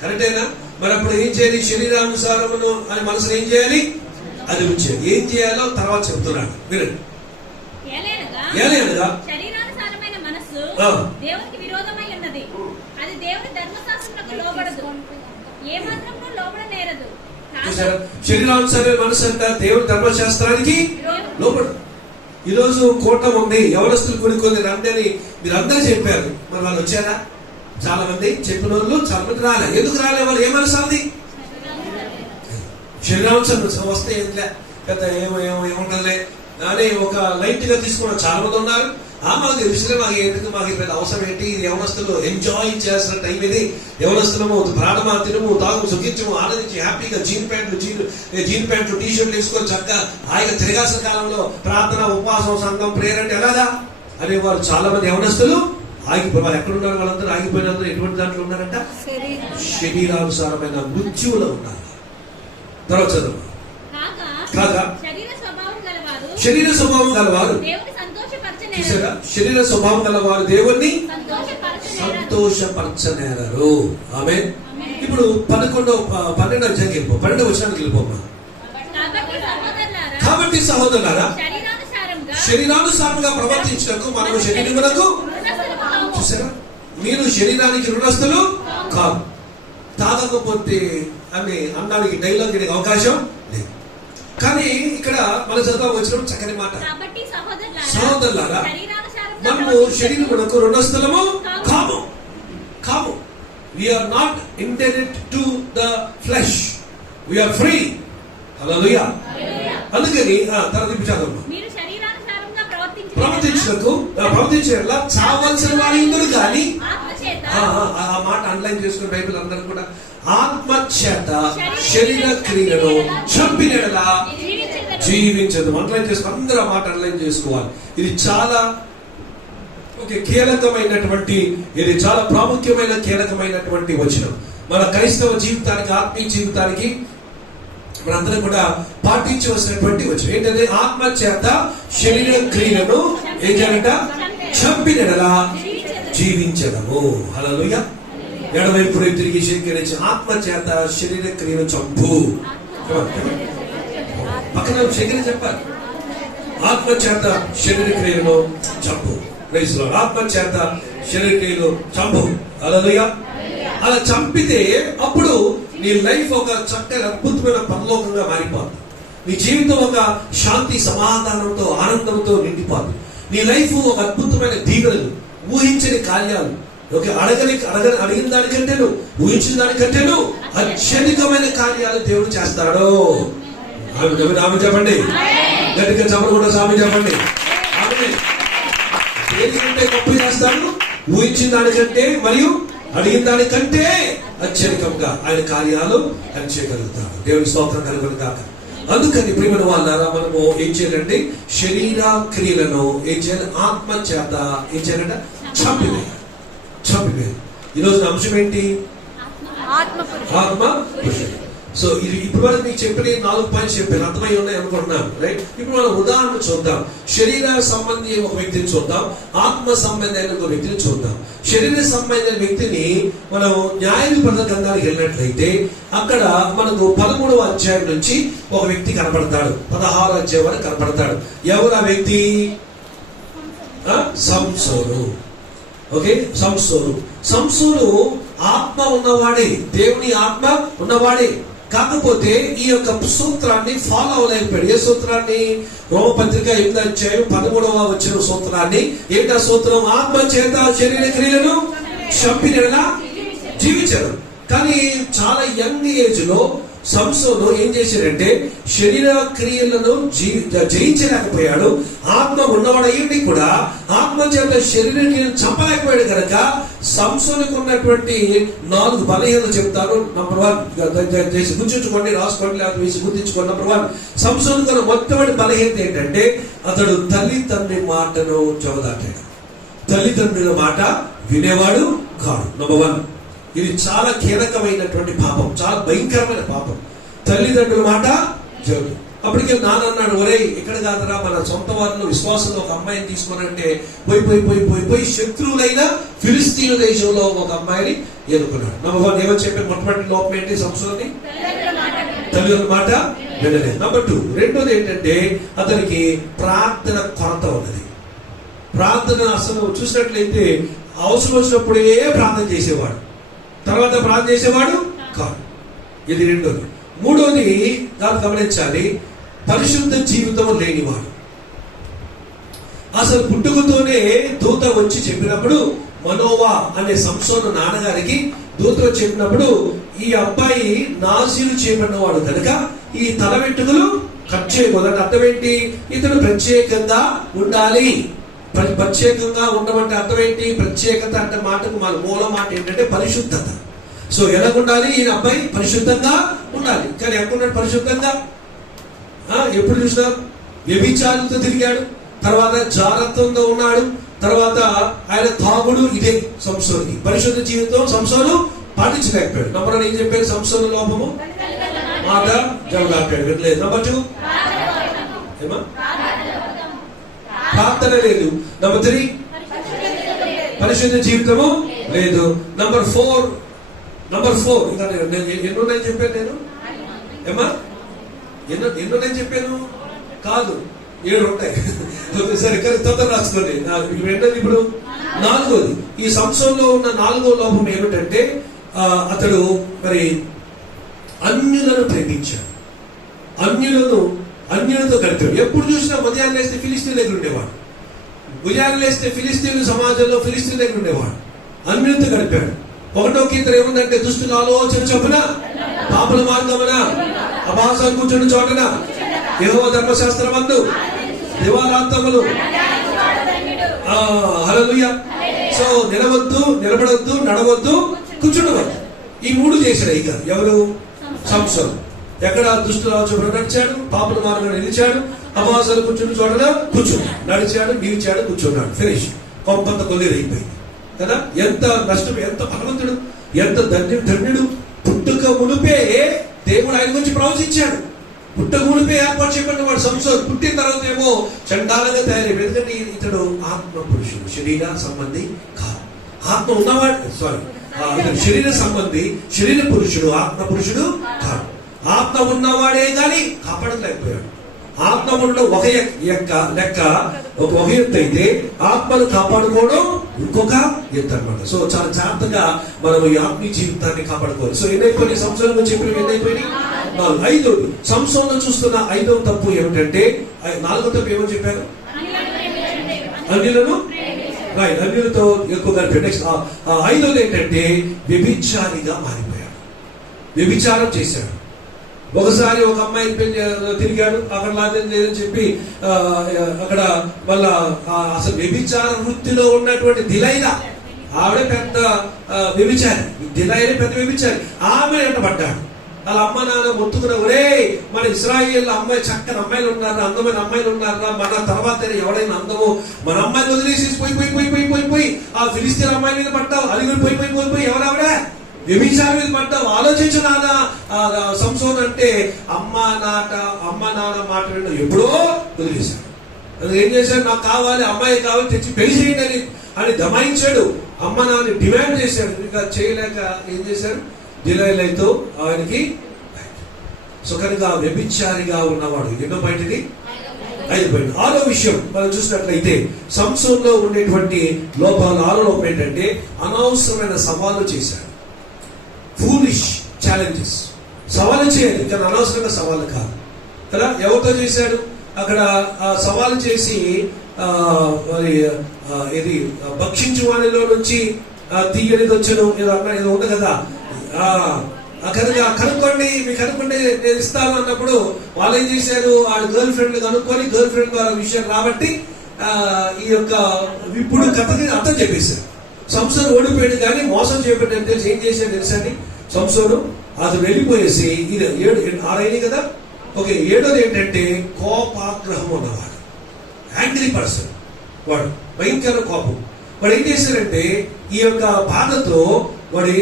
కరెక్టేనా? మరి అప్పుడు ఏం చేయాలి? శరీరానుసారమును అని మనసును ఏం చేయాలి? అది ఉంచాలి. ఏం చేయాలో తర్వాత చెప్తున్నాడు, వినండి. ఏలయనగా శరీరానుసారమైన మనస్సు దేవునికి విరోధమై ఉన్నది. అది దేవుని ధర్మశాస్త్రములకు లోబడదు, ఏమాత్రము లోబడనేరదు. చూసారా, శరీరానుసారమైన మనసు అంట దేవుని ధర్మశాస్త్రానికి లోబడదు. ఈరోజు కూటమి ఉంది, యవనస్తులు కొనుక్కొని రండి అని మీరు అందరూ చెప్పారు. మరి వాళ్ళు వచ్చారా? చాలా మంది చెప్పిన వాళ్ళు చాలా మంది రాలే. ఎందుకు రాలే? వాళ్ళు ఏ మనసు అంది? శరీరానుసారం వస్తే ఏంలే, పెద్ద ఏముండలే అని ఒక లైట్ గా తీసుకున్న చాలా మంది ఉన్నారు. మాకు తెలుసులే, మాకు పెద్ద అవసరం ఏంటి? ఇది యవనస్తులు ఎంజాయ్ చేస్తున్న టైం ఇది. యవనస్తులము ప్రాణమా, తినము, తాగు, సుఖించము, ఆనందించి హ్యాపీగా జీన్ ప్యాంట్లు టీ షర్ట్లు వేసుకొని చక్కగా హాయిగా తిరగాల్సిన కాలంలో ప్రార్థన, ఉపవాసం, సంఘం, ప్రేయర్ అంటే ఎలాగా అనేవారు చాలా మంది యవనస్తులు ఆగిపోయి. ఎక్కడున్నారు వాళ్ళందరూ? ఆగిపోయినందరూ ఎటువంటి దాంట్లో ఉన్నారంట? శరీరానుసారమైన మృత్యువులో ఉన్నారు. తర్వాత చదువు. కాగా శరీర స్వభావం గలవారు శరీర స్వభావం గలవారు దేవుని సంతోషపరచనేరరు. చూసారా, శరీర స్వభావం గలవారు దేవుణ్ణి సంతోషపరచనేరరు. సంతోషపరచనేరరు. ఆమేన్. ఇప్పుడు 12వ అధ్యాయం వెళ్ళిపో, 12వ వచనానికి వెళ్ళిపోమ్మా. కాబట్టి సహోదరులారా శరీరానుసారంగా ప్రవర్తించడానికి మనం శరీరమునకు, చూసారా, మీరు శరీరానికి రుణస్థులు కాదు. తాగకపోతే అని అన్నానికి డైలాగ్ అనే అవకాశం లేదు. కానీ ఇక్కడ మన చదువు వచ్చిన చక్కని మాట, సహోదరులారా మనము శరీరమునకు రుణస్థులము కాము. We are not indebted to the flesh. We are free. Hallelujah. అందుకని చదవమ్మా. మీరు శరీరానుసారంగా ప్రవర్తించేలా చావాల్సిన వారి ఇందులు కానీ ఆత్మచేత ఆ మాట అండర్లైన్ చేసుకున్న బైబిల్ అందరూ కూడా ఆత్మచేత శరీర క్రియలను చంపినలా జీవించదు. అండర్లైన్ చేసుకుని అందరూ ఆ మాట అండర్లైన్ చేసుకోవాలి. ఇది చాలా కీలకమైనటువంటి, ఇది చాలా ప్రాముఖ్యమైన కీలకమైనటువంటి వచనం. మన క్రైస్తవ జీవితానికి, ఆత్మీయ జీవితానికి మనందరం కూడా పాటించవలసినటువంటి వచనం ఏంటంటే ఆత్మ చేత శరీర క్రియలను ఏం చేయాలంట? చంపినలా జీవించడము. హల్లెలూయా. ఎడవైపు తిరిగి శరీరించి ఆత్మ చేత శరీర క్రియను చంపు. పక్కన శరీరం చెప్పాలి. ఆత్మ చేత శరీర క్రియలను చంపు. ఆత్మ చేత శరీర క్రియలు చంపు. హల్లెలూయా. అలా చంపితే అప్పుడు నీ లైఫ్ ఒక చక్కని అద్భుతమైన పరలోకంగా మారిపోతుంది. నీ జీవితం ఒక శాంతి, సమాధానంతో, ఆనందంతో నిండిపోతుంది. నీ లైఫ్ ఒక అద్భుతమైన దీవెనలు, ఊహించని కార్యాలు, అడిగిన దానికంటేను, ఊహించిన దానికంటేను అత్యధికమైన కార్యాలు దేవుడు చేస్తాడు. ఆమె చెప్పండి, గట్టిగా చెప్పండి కూడా స్వామి చెప్పండి. ఆమె దేనికంటే గొప్ప చేస్తాడు, ఊహించిన దానికంటే మరియు అడిగిన దానికంటే అత్యధికంగా ఆయన కార్యాలు ఆయన చేయగలుగుతాడు. దేవుని స్తోత్రం కలుగును గాక. అందుకని ప్రియమైన వాళ్ళారా, మనము ఏం చేయాలంటే శరీర క్రియలను ఏం చేయాలి? ఆత్మ చేత ఏం చేయాలంటే చంపివేయాలి. ఈ రోజున అంశం ఏంటి? ఆత్మ పురుషుడు. సో ఇది ఇప్పుడు వరకు మీకు చెప్పిన 4 పాయింట్స్ చెప్పాను, అర్థమై ఉన్నాయి అనుకుంటున్నాను, రైట్? ఇప్పుడు మనం ఉదాహరణ చూద్దాం. శరీర సంబంధి ఒక వ్యక్తిని చూద్దాం, ఆత్మ సంబంధి అయిన ఒక వ్యక్తిని చూద్దాం. శరీర సంబంధమైన వ్యక్తిని మనం న్యాయాధిపతుల గ్రంథానికి వెళ్ళినట్లయితే అక్కడ మనకు 13వ అధ్యాయం నుంచి ఒక వ్యక్తి కనపడతాడు, 16వ అధ్యాయం వరకు కనపడతాడు. ఎవరు ఆ వ్యక్తి? సంసోను. ఓకే, సంసోను ఆత్మ ఉన్నవాడే, దేవుని ఆత్మ ఉన్నవాడే. కాకపోతే ఈ యొక్క సూత్రాన్ని ఫాలో అవ్వలేకపోయాడు. ఏ సూత్రాన్ని? రోమపత్రిక 8వ అధ్యాయం 13వ వచ్చిన సూత్రాన్ని. ఏంటా సూత్రం? ఆత్మ చేత శరీర క్రియలను చంపినలా జీవించారు. కానీ చాలా యంగ్ ఏజ్ లో సంసోను ఏం చేశాడంటే శరీర క్రియలను జయించలేకపోయాడు. ఆత్మ ఉన్నవాడయ్యండి కూడా ఆత్మ చేత శరీర క్రియలను చంపలేకపోయాడు కనుక సంసోనుకు ఉన్నటువంటి 4 బలహీనతలు చెప్తాను. నంబర్ 1 గుర్తుంచుకోండి, రాసుకోండి, లేదా గుర్తించుకోండి. నంబర్ 1 సంసోనుకు మొట్టమొదటి బలహీనత ఏంటంటే అతడు తల్లిదండ్రి మాటను చెవదాటాడు. తల్లిదండ్రుల మాట వినేవాడు కాడు. నంబర్ 1 ఇది చాలా కీలకమైనటువంటి పాపం, చాలా భయంకరమైన పాపం. తల్లిదండ్రుల మాట జరుగు. అప్పటికే నాన్న అన్నాడు, ఒరే ఇక్కడ కాదరా మన సొంత వారిలో విశ్వాసంలో ఒక అమ్మాయిని తీసుకున్నారంటే పోయి శత్రువులైన ఫిలిస్తీన్ దేశంలో ఒక అమ్మాయిని ఎన్నుకున్నాడు. నంబర్ 1 ఏమని చెప్పారు? మొట్టమొదటి లోపం ఏంటి? సంసోనుని తల్లిదండ్రుల మాట వినలేదు. నంబర్ 2 రెండోది ఏంటంటే అతనికి ప్రార్థన కొరత ఉన్నది. ప్రార్థన అసలు చూసినట్లయితే అవసరం వచ్చినప్పుడే ప్రార్థన చేసేవాడు, తర్వాత ప్రార్థన చేసేవాడు కాదు. ఇది రెండోది. మూడోది దాన్ని గమనించాలి, పరిశుద్ధ జీవితం లేనివాడు. అసలు పుట్టుకతోనే దూత వచ్చి చెప్పినప్పుడు, మనోవా అనే సంసోను నాన్నగారికి దూత వచ్చి చెప్పినప్పుడు ఈ అబ్బాయి నాజీలు చేయబడినవాడు కనుక ఈ తల వెంట్రుకలు కట్ చేయకూడదు. అర్థం ఏంటి? ఇతడు ప్రత్యేకంగా ఉండాలి. ప్రత్యేకంగా ఉండమంటే అర్థం ఏంటి? ప్రత్యేకత అంటే మాటకు మన మూల మాట ఏంటంటే పరిశుద్ధత. సో ఎలాగుండాలి? ఈయన అబ్బాయి పరిశుద్ధంగా ఉండాలి. కానీ ఎక్కడున్నాడు పరిశుద్ధంగా? ఎప్పుడు చూసినా వ్యభిచారంతో తిరిగాడు, తర్వాత జాగ్రత్తతో ఉన్నాడు, తర్వాత ఆయన తాగుడు. ఇదే సంసోనుకి పరిశుద్ధ జీవితం సంసోను పాటించలేకపోయాడు. నంబర్ 1 ఏం చెప్పారు? సంసోను లోపము మాట జవదాటాడు, వినలేదు. నంబర్ 2 ఏమా ప్రార్థన లేదు. నంబర్ 3 పరిశుద్ధ జీవితము లేదు. నంబర్ 4 ఇంకా ఎన్నున్నాయని చెప్పాను నేను ఏమా ఎన్నున్నాయని చెప్పాను కాదు 7 ఉంటాయి. సరే కానీ తొందర రాసుకోండి. రెండోది ఇప్పుడు 4వది. ఈ సంవత్సరంలో ఉన్న 4వ లోపం ఏమిటంటే అతడు మరి అన్యులను ప్రేమించాడు, అన్యులతో గడిపాడు. ఎప్పుడు చూసినా ఉదయాన్ని లేస్తే ఫిలిస్తీన్ దగ్గర ఉండేవాడు, ఉదయాన్ని లేస్తే ఫిలిస్తీన్ల సమాజంలో ఫిలిస్తీన్ దగ్గర ఉండేవాడు, అన్యులతో గడిపాడు. 1వ కీర్తన ఏముందంటే దుష్టుల ఆలోచన చొప్పున పాపుల మార్గమున అభాసాలు కూర్చుని చోటన యెహోవా ధర్మశాస్త్రమందు దివారాంతములు. హల్లెలూయా. సో నిలవద్దు, నిలబడొద్దు, నడవద్దు, కూర్చుండవద్దు. ఈ 3 చేశాడు ఇక ఎవరు? సంసోను. ఎక్కడ దుష్టుల ఆలోచన నడిచాడు, పాపుల మార్గంలో నిలిచాడు, అభాసాలు కూర్చుని చోటన కూర్చున్నాడు, నడిచాడు, నిలిచాడు, కూర్చున్నాడు. ఫినిష్. కొంత కొద్దిరైపోయింది కదా. ఎంత నష్టం, ఎంత భగవంతుడు, ఎంత ధన్యుడు. పుట్టుక మునిపే దేవుడు ఆయన గురించి ప్రవచించాడు. పుట్టక మునిపే ఏర్పాటు చేయబడిన వాడు సంసోను. పుట్టిన తర్వాత ఏమో చండాలంగా తయారైపోయి. ఎందుకంటే ఇతడు ఆత్మ పురుషుడు, శరీర సంబంధి కాదు. ఆత్మ ఉన్నవాడు శరీర సంబంధి, శరీర పురుషుడు, ఆత్మ పురుషుడు కాదు. ఆత్మ ఉన్నవాడే కానీ కాపాడలేకపోయాడు. ఆత్మ ఉన్న ఒక లెక్క ఒక ఎత్తు అయితే ఆత్మను కాపాడుకోవడం ఇంకొక ఎత్తు అనమాట. సో చాలా జాగ్రత్తగా మనం ఈ ఆత్మీయ జీవితాన్ని కాపాడుకోవాలి. సో ఎన్నైపోయినాయి సంవత్సరంలో చెప్పినవి ఎన్నైపోయినాయి? 4. 5వది సంవత్సరంలో చూస్తున్న 5వ తప్పు ఏమిటంటే 4వ తప్పు ఏమని చెప్పారు? అన్యులను అన్యులతో ఎక్కువ గడిపాడు. నెక్స్ట్ 5వది ఏంటంటే వ్యభిచారిగా మారిపోయాడు, వ్యభిచారం చేశాడు. ఒకసారి ఒక అమ్మాయి తిరిగాడు, అక్కడ లేదని చెప్పి అక్కడ మళ్ళా అసలు వ్యభిచార వృత్తిలో ఉన్నటువంటి దిలైలా, ఆవిడ పెద్ద వ్యభిచారి, దిలైలా పెద్ద వ్యభిచారి, ఆమె వెంటబడ్డాడు. వాళ్ళ అమ్మ నాన్న మొత్తుకున్న, ఒరే మన ఇశ్రాయేల్ అమ్మాయి చక్కని అమ్మాయిలు ఉన్నారా, అందమైన అమ్మాయిలు ఉన్నారా, మన తర్వాత ఎవడైనా అందము మన అమ్మాయిని వదిలేసి పోయి ఆ ఫిలిస్తీన్ అమ్మాయి మీద పడ్డావు, అది పోయి ఎవరావిడ వ్యభిచారం మీద పడ్డావు. ఆలోచించు నాన్న. సంసోను అంటే అమ్మ నాన్న మాట విన్న ఎప్పుడో వదిలేశాడు. ఏం చేశాడు? నాకు కావాలి, అమ్మాయి కావాలి, తెచ్చి పెళ్లి చేయండి అని దమాయించాడు. అమ్మ నాన్న డిమాండ్ చేశాడు. ఇంకా చేయలేక ఏం చేశాడు? దిలైలాతో ఆయనకి. సో కనుక వ్యభిచారిగా ఉన్నవాడు. ఎన్నో బయటది 5 బయట. 6వ విషయం మనం చూసినట్లయితే సంసోనులో ఉండేటువంటి లోపాలు 6వ లోపం ఏంటంటే అనవసరమైన సవాలు చేశాడు. Foolish challenges. సవాలు చేయాలి కానీ అనవసరంగా సవాలు కాదు కదా. ఎవరితో చేశాడు? అక్కడ సవాలు చేసి ఇది భక్షించు వానిలో నుంచి తీయనిది వచ్చను ఏదో ఉంది కదా. కనుక కనుక్కోండి, మీకు కనుక్కుంటే నేను ఇస్తాను అన్నప్పుడు వాళ్ళు ఏం చేశారు? వాళ్ళ గర్ల్ ఫ్రెండ్ కనుక్కొని గర్ల్ ఫ్రెండ్ వాళ్ళ విషయం కాబట్టి ఈ యొక్క ఇప్పుడు కథకి అర్థం చెప్పేశారు. సంసోను ఓడిపోయాడు కానీ మోసం చేయబడ్డాడు తెలిసి ఏం చేశాడు తెలుసండి? సంసోను అది వెళ్ళిపోయేసి ఇది 6 అయినాయి కదా. ఓకే, 7వది ఏంటంటే కోపాగ్రహం ఉన్నవాడు, యాంగ్రీ పర్సన్. వాడు భయంకర కోపం. వాడు ఏం చేశాడంటే ఈ యొక్క బాధతో వాడి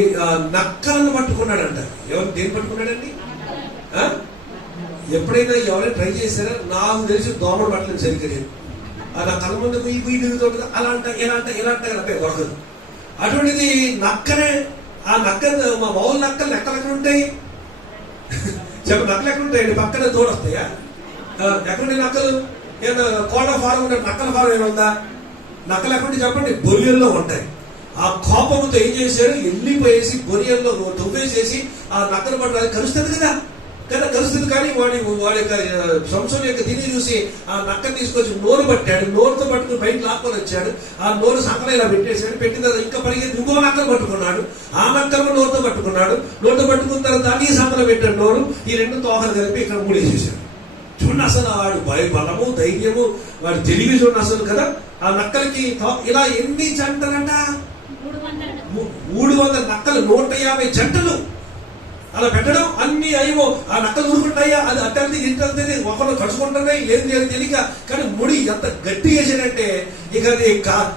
నక్కలను పట్టుకున్నాడంట. ఎవరు దేని పట్టుకున్నాడండి? ఎప్పుడైనా ఎవరైనా ట్రై చేశారా? నాకు తెలిసి దోమలు పట్టలేదు సరిగ్గా. నా కళ్ళ ముందు తిరుగుతుంది, అలా అంట ఇలా అంట దొరకదు. అటువంటిది నక్కనే. ఆ నక్క మా మామూలు నక్కలు ఎక్కడ ఉంటాయి చెప్ప? నక్కలు ఎక్కడ ఉంటాయండి? పక్కన తోడొస్తాయా? ఎక్కడుంటాయి నక్కలు? ఏమన్నా కోళ్ళ ఫారం ఉంటే నక్కల ఫారం ఏముందా? నక్కలు ఎక్కడుంటే చెప్పండి, బొరియల్లో ఉంటాయి. ఆ కోపంతో ఏం చేశాడు? వెళ్ళిపోయేసి బొరియల్లో తొవ్వేసేసి ఆ నక్కలు పట్ల కలుస్తుంది కదా కలుస్తుంది. కానీ వాడి యొక్క సంసోను యొక్క దీన్ని చూసి ఆ నక్కని తీసుకొచ్చి నోరు పట్టాడు. నోరుతో పట్టుకుని బయట లాక్కొని వచ్చాడు. ఆ నోరు సంకల ఇలా పెట్టేశాడు. పెట్టిన తర్వాత ఇంకా పరిగెత్తి ఇంకో నక్కలు పట్టుకున్నాడు. ఆ నక్కలు నోరుతో పట్టుకున్నాడు. నోరుతో పట్టుకున్న తర్వాత దాన్ని సంకల పెట్టాడు నోరు. ఈ 2 తోకలు కలిపి ఇక్కడ మూడేసేసాడు. చూడండి అసలు వాడు బలము, ధైర్యము, వాడి తెలివి చూడండి అసలు కదా. ఆ నక్కలకి ఇలా ఎన్ని జంటలంట? 300 నక్కలు, 150 జంటలు అలా పెట్టడం. అన్ని అయ్యో ఆ నక్కలు ఊరుకుంటాయా? అది అట్టది ఇంటది ఒకరు కలుసుకుంటున్నాయి, ఏం చేయాలి తెలియక. కానీ ముడి ఎంత గట్టి వేసాడంటే ఇక అది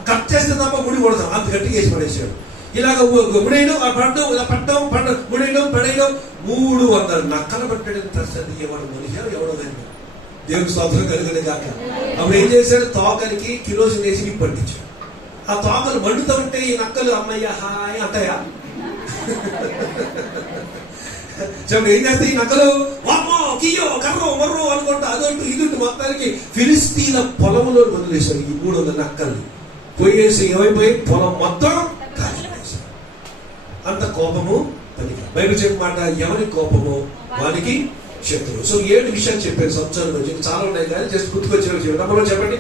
కట్ చేస్తే తప్ప ముడి కొడతాం, అంత గట్టి వేసి పడేసాడు. ఇలాగ ముడేయడం పడడం ఇలా పడడం ముడేయడం పడేయడం 300 నక్కలు పట్టడం ప్రస్తుతం ఎవడు మనిషి ఎవడో కానీ దేవుని స్తోత్రం కలుగునే కాక. అప్పుడు ఏం చేశాడు, తోకలికి కిరోసిన్ వేసి నిప్పండించాడు. ఆ తోకలు మండుతూ ఉంటే ఈ నక్కలు అమ్మయ్య హాయ్ అంటాయా? చెప్పండి, ఏం చేస్తే ఈ నక్కలు వామ్మో కియో కర్రో మర్రో అనుకుంటా అదొట్టు ఇదొట్టు మొత్తానికి ఫిలిస్తీన్ల పొలంలో వదిలేశారు ఈ 300 నక్కలు. పోయేసి ఏమైపోయి పొలం మొత్తం కాల్చివేశారు. అంత కోపము పనికి. బైబిల్ చెప్పే మాట, ఎవరి కోపము వానికి శత్రువు. సో 7 విషయాలు చెప్పాను సంవత్సరం గురించి. చాలా ఉన్నాయి కానీ జస్ట్ గుర్తుకొచ్చేవాళ్ళు చెప్పండి. నంబర్ 1 చెప్పండి,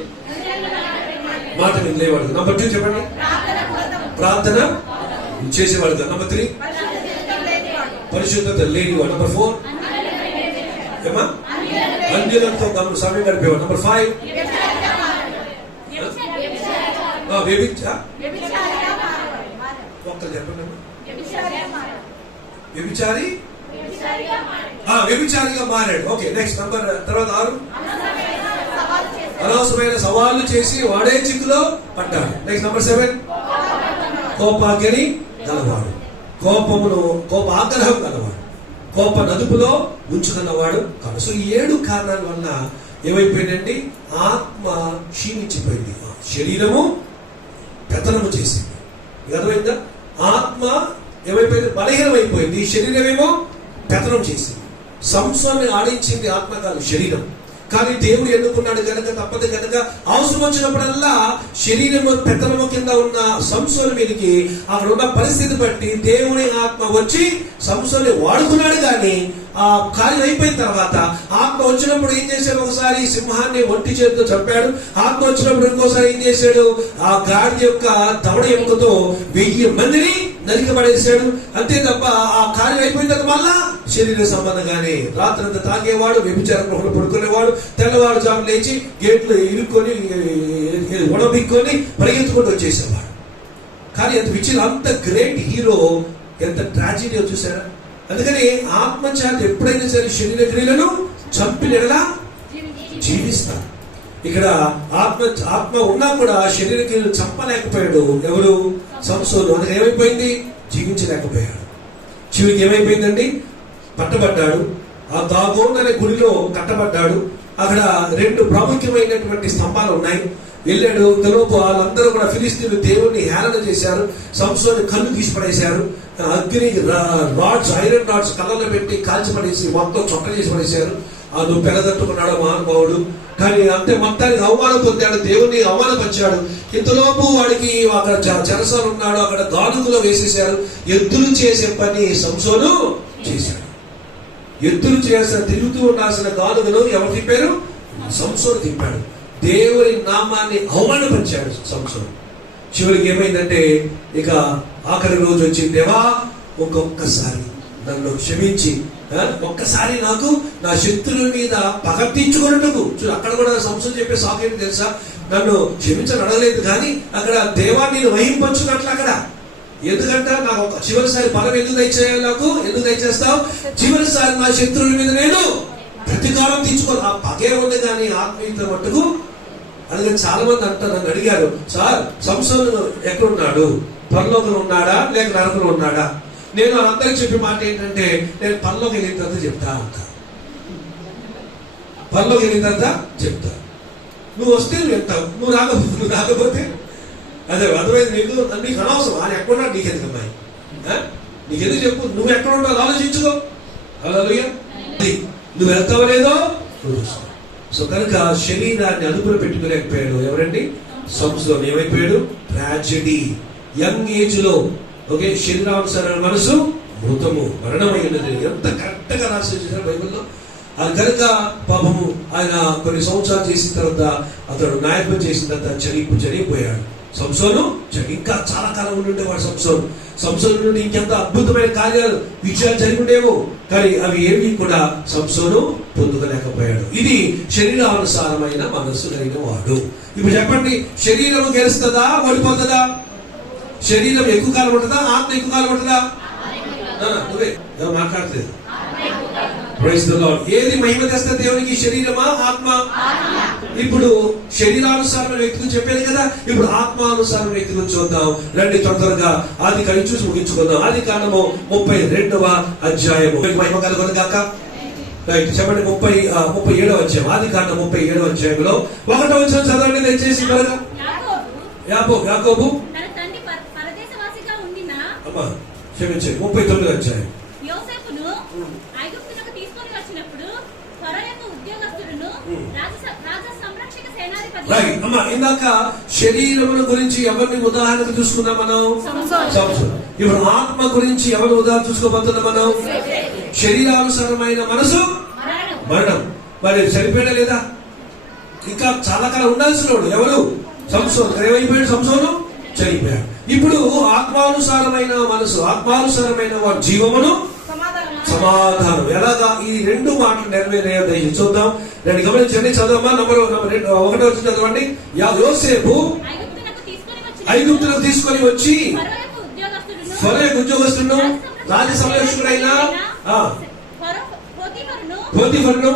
మాట వినలేవాడు. నంబర్ 2 చెప్పండి, ప్రార్థన చేసేవాడు. నంబర్ 3 పరిశుద్ధత లేనివాడు. నంబర్ 4 ఏమా అన్యులతో సమయం గడిపేవాడు. నంబర్ 5 ఒక్కరు చెప్పండి, వ్యభిచారిగా మారాడు. ఓకే, నెక్స్ట్ నంబర్ తర్వాత 6 అనవసరమైన సవాళ్లు చేసి వాడే చిక్కులో పడ్డాడు. నెక్స్ట్ నంబర్ 7 కోపాగ్ని గలవాడు, కోపాగ్రహం గలవాడు, కోప నదుపులో ఉంచుకున్నవాడు కాదు. సో ఈ 7 కారణాల వల్ల ఏమైపోయిందండి, ఆత్మ క్షీణించిపోయింది, శరీరము పెత్తనము చేసింది. అర్థమైందా? ఆత్మ ఏమైపోయింది, బలహీనమైపోయింది, శరీరం ఏమో పెత్తనం చేసింది. సంసారాన్ని ఆడించింది ఆత్మ కాదు, శరీరం. కానీ దేవుడు ఎన్నుకున్నాడు కనుక తప్పదు కనుక అవసరం వచ్చినప్పుడల్లా శరీరము పెత్తనము కింద ఉన్న సంసోను మీదకి అక్కడ ఉన్న పరిస్థితి బట్టి దేవుని ఆత్మ వచ్చి సంసోని వాడుకున్నాడు. కానీ ఆ కార్యం అయిపోయిన తర్వాత ఆత్మ వచ్చినప్పుడు ఏం చేశాడు, ఒకసారి సింహాన్ని ఒంటి చేతితో చంపాడు. ఆత్మ వచ్చినప్పుడు ఇంకోసారి ఏం చేశాడు, ఆ గాడి యొక్క దవడ ఎముకతో 1000 మందిని నరికబడేశాడు. అంతే తప్ప ఆ కార్యం అయిపోయిన తర్వాత మళ్ళా శరీర సంబంధంగానే రాత్రంతా తాగేవాడు, వ్యభిచార గృహంలో పడుకునేవాడు, తెల్లవారు జాము లేచి గేట్లు ఇరుక్కొని ఉడబిక్కొని పరిగెత్తుకుంటూ వచ్చేసేవాడు. కానీ అంత విచిత్ర, అంత గ్రేట్ హీరో ఎంత ట్రాజెడీ చూసారా? అందుకని ఆత్మచారి ఎప్పుడైనా సరే శరీర క్రియలను చంపినలా జీవిస్తారు. ఇక్కడ ఆత్మ ఉన్నా కూడా శరీర క్రియలు చంపలేకపోయాడు ఎవరు, సంసోను. అందుకే ఏమైపోయింది, జీవించలేకపోయాడు. చివరికి ఏమైపోయిందండి, పట్టబడ్డాడు. ఆ దాగోన్ అనే గుడిలో కట్టబడ్డాడు. అక్కడ 2 ప్రాముఖ్యమైనటువంటి స్తంభాలు ఉన్నాయి. వెళ్ళాడు. ఇంతలోపు వాళ్ళందరూ కూడా ఫిలిస్తీన్లు దేవుణ్ణి హేళన చేశారు. సంసోను కళ్ళు తీసిపడేశారు. అగ్ని రాడ్స్, ఐరన్ రాడ్స్ కళ్ళలో పెట్టి కాల్చిపడేసి మొత్తం చొక్క చేసి పడేశారు. నువ్వు పెరదట్టుకున్నాడు మహానుభావుడు. కానీ అంతే మొత్తానికి అవమానం పొందాడు, దేవుణ్ణి అవమానపరిచాడు. ఇంతలోపు వాడికి అక్కడ చెరసాలు ఉన్నాడు, అక్కడ గానుగులో వేసేశారు. ఎద్దులు చేసే పని సంసోను చేశాడు. ఎద్దులు చేసిన తిరుగుతూ ఉండాల్సిన గానుగను ఎవరు తిప్పారు, సంసోను తిప్పాడు. దేవుని నామాన్ని అవమానపరిచాడు సంసోను. చివరికి ఏమైందంటే ఇక ఆఖరి రోజు వచ్చి, దేవా ఒక్కొక్కసారి నన్ను క్షమించి ఒక్కసారి నాకు నా శత్రువుల మీద పగ తీర్చుకున్నట్టుకు. అక్కడ కూడా సంసోను చెప్పే సాకేంటి తెలుసా, నన్ను క్షమించని అడగలేదు కానీ అక్కడ దేవా నేను వహింపచ్చున్నట్లు అక్కడ. ఎందుకంటే నాకు చివరిసారి బలం ఎందుకు దయచేయాలి, నాకు ఎందుకు దయచేస్తావు, చివరిసారి నా శత్రువుల మీద నేను ప్రతీకారం తీర్చుకోను. ఆ పగే ఉంది కానీ ఆత్మీయత మట్టుకు. అందుకని చాలా మంది అంటారు, నన్ను అడిగారు, సార్ సంసోను ఎక్కడున్నాడు, పరలోకంలో ఉన్నాడా లేక నరకంలో ఉన్నాడా? నేను అందరికి చెప్పే మాట ఏంటంటే, నేను పరలోకి వెళ్ళిన తర్వాత చెప్తా అంట. పరలోకి వెళ్ళిన తర్వాత చెప్తా. నువ్వు వస్తే నువ్వు వెళ్తావు, నువ్వు రాకపోతే అదే అర్థమైంది నీకు. నీకు అనవసరం ఆయన ఎక్కడున్నా, నీకెందుకు అమ్మాయి, నీకెందుకు చెప్పు, నువ్వు ఎక్కడ ఉండాలో ఆలోచించుకో. హల్లెలూయా. నువ్వు వెళ్తావో లేదో. సో కనుక శరీరాన్ని అదుపులో పెట్టుకోలేకపోయాడు ఎవరండి, సంసోను. ఏమైపోయాడు, ట్రాజెడీ. యంగ్ ఏజ్ లో ఓకే, శరీరానుసార మనసు మృతము, మరణమైనది. ఎంత కరెక్ట్ గా రాసి బైబిల్లో. అది కనుక పాపము ఆయన కొన్ని సంవత్సరాలు చేసిన తర్వాత అతడు నాయకత్వం చేసిన తర్వాత చనిపోయాడు. సంసోను ఇంకా చాలా కాలం ఉండుండేవాడు. సంసోను నుండి ఇంకెంత అద్భుతమైన కార్యాలు, విషయాలు జరిగి ఉండేవో, కానీ అవి ఏవి కూడా సంసోను పొందుకోలేకపోయాడు. ఇది శరీరానుసారమైన మనస్సు కలిగిన వాడు. ఇప్పుడు చెప్పండి, శరీరం గెలుస్తుందా ఓడిపోతుందా? శరీరం ఎక్కువ కాలం ఉంటుందా, ఆత్మ ఎక్కువ కాలం ఉంటుందా? నువ్వే మాట్లాడలేదు. Praise the lord. ఏది మహిమ తెస్తుంది దేవునికి, శరీరమా ఆత్మ? ఇప్పుడు శరీరానుసారమైన వ్యక్తి గురించి చెప్పాను కదా, ఇప్పుడు ఆత్మానుసారమైన వ్యక్తి గురించి చూద్దాం రండి. త్వరగా ఆది కాండం చూసి ముగించుకుందాం. ఆది కాండము 32వ అధ్యాయము. మహిమ కలుగును గాక. రైట్, చెప్పండి. 37వ అధ్యాయం. ఆది కాండం 37వ అధ్యాయంలో 1వ వచనం చదవండి దయచేసి త్వరగా. యాకోబు తన తండ్రి పరదేశవాసిగా ఉండిన అమ్మా క్షమించండి, 39వ అధ్యాయం. యోసేపును ఐగుప్తునకు తీసుకొని వచ్చినప్పుడు ఫరోయకు ఉద్యోగస్తుడును రాజ సంరక్షక సేనాధిపతి. రైట్ అమ్మా, ఇందాక శరీరముల గురించి ఎవరిని ఉదాహరణకు చూసుకున్నాం మనం? సంసోను. ఇప్పుడు ఆత్మ గురించి ఎవరు ఉదాహరణ చూసుకోబోతున్నాం మనం? శరీరానుసారమైన మనసు మరణం. మరి చనిపోయా లేదా? ఇంకా చాలా కాలం ఉండాల్సిన వాడు ఎవరు? సంసోను. ఏమైపోయాడు? సంసోను చనిపోయాడు. ఇప్పుడు ఆత్మానుసారమైన మనసు, ఆత్మానుసారమైన వాడు జీవమును సమాధానం. ఎలాగా ఈ రెండు మాటలు నెరవేరాయో దయచేసి చూద్దాం. రెండు గమనించండి, చదవమ్మా. నంబర్ 1వ వచనం చదవండి. యోసేపు ఐగుప్తులకు తీసుకొని వచ్చి ఫరోయకు ఉద్యోగస్తులను రాజ సంరక్షకుడైన పోతీఫరును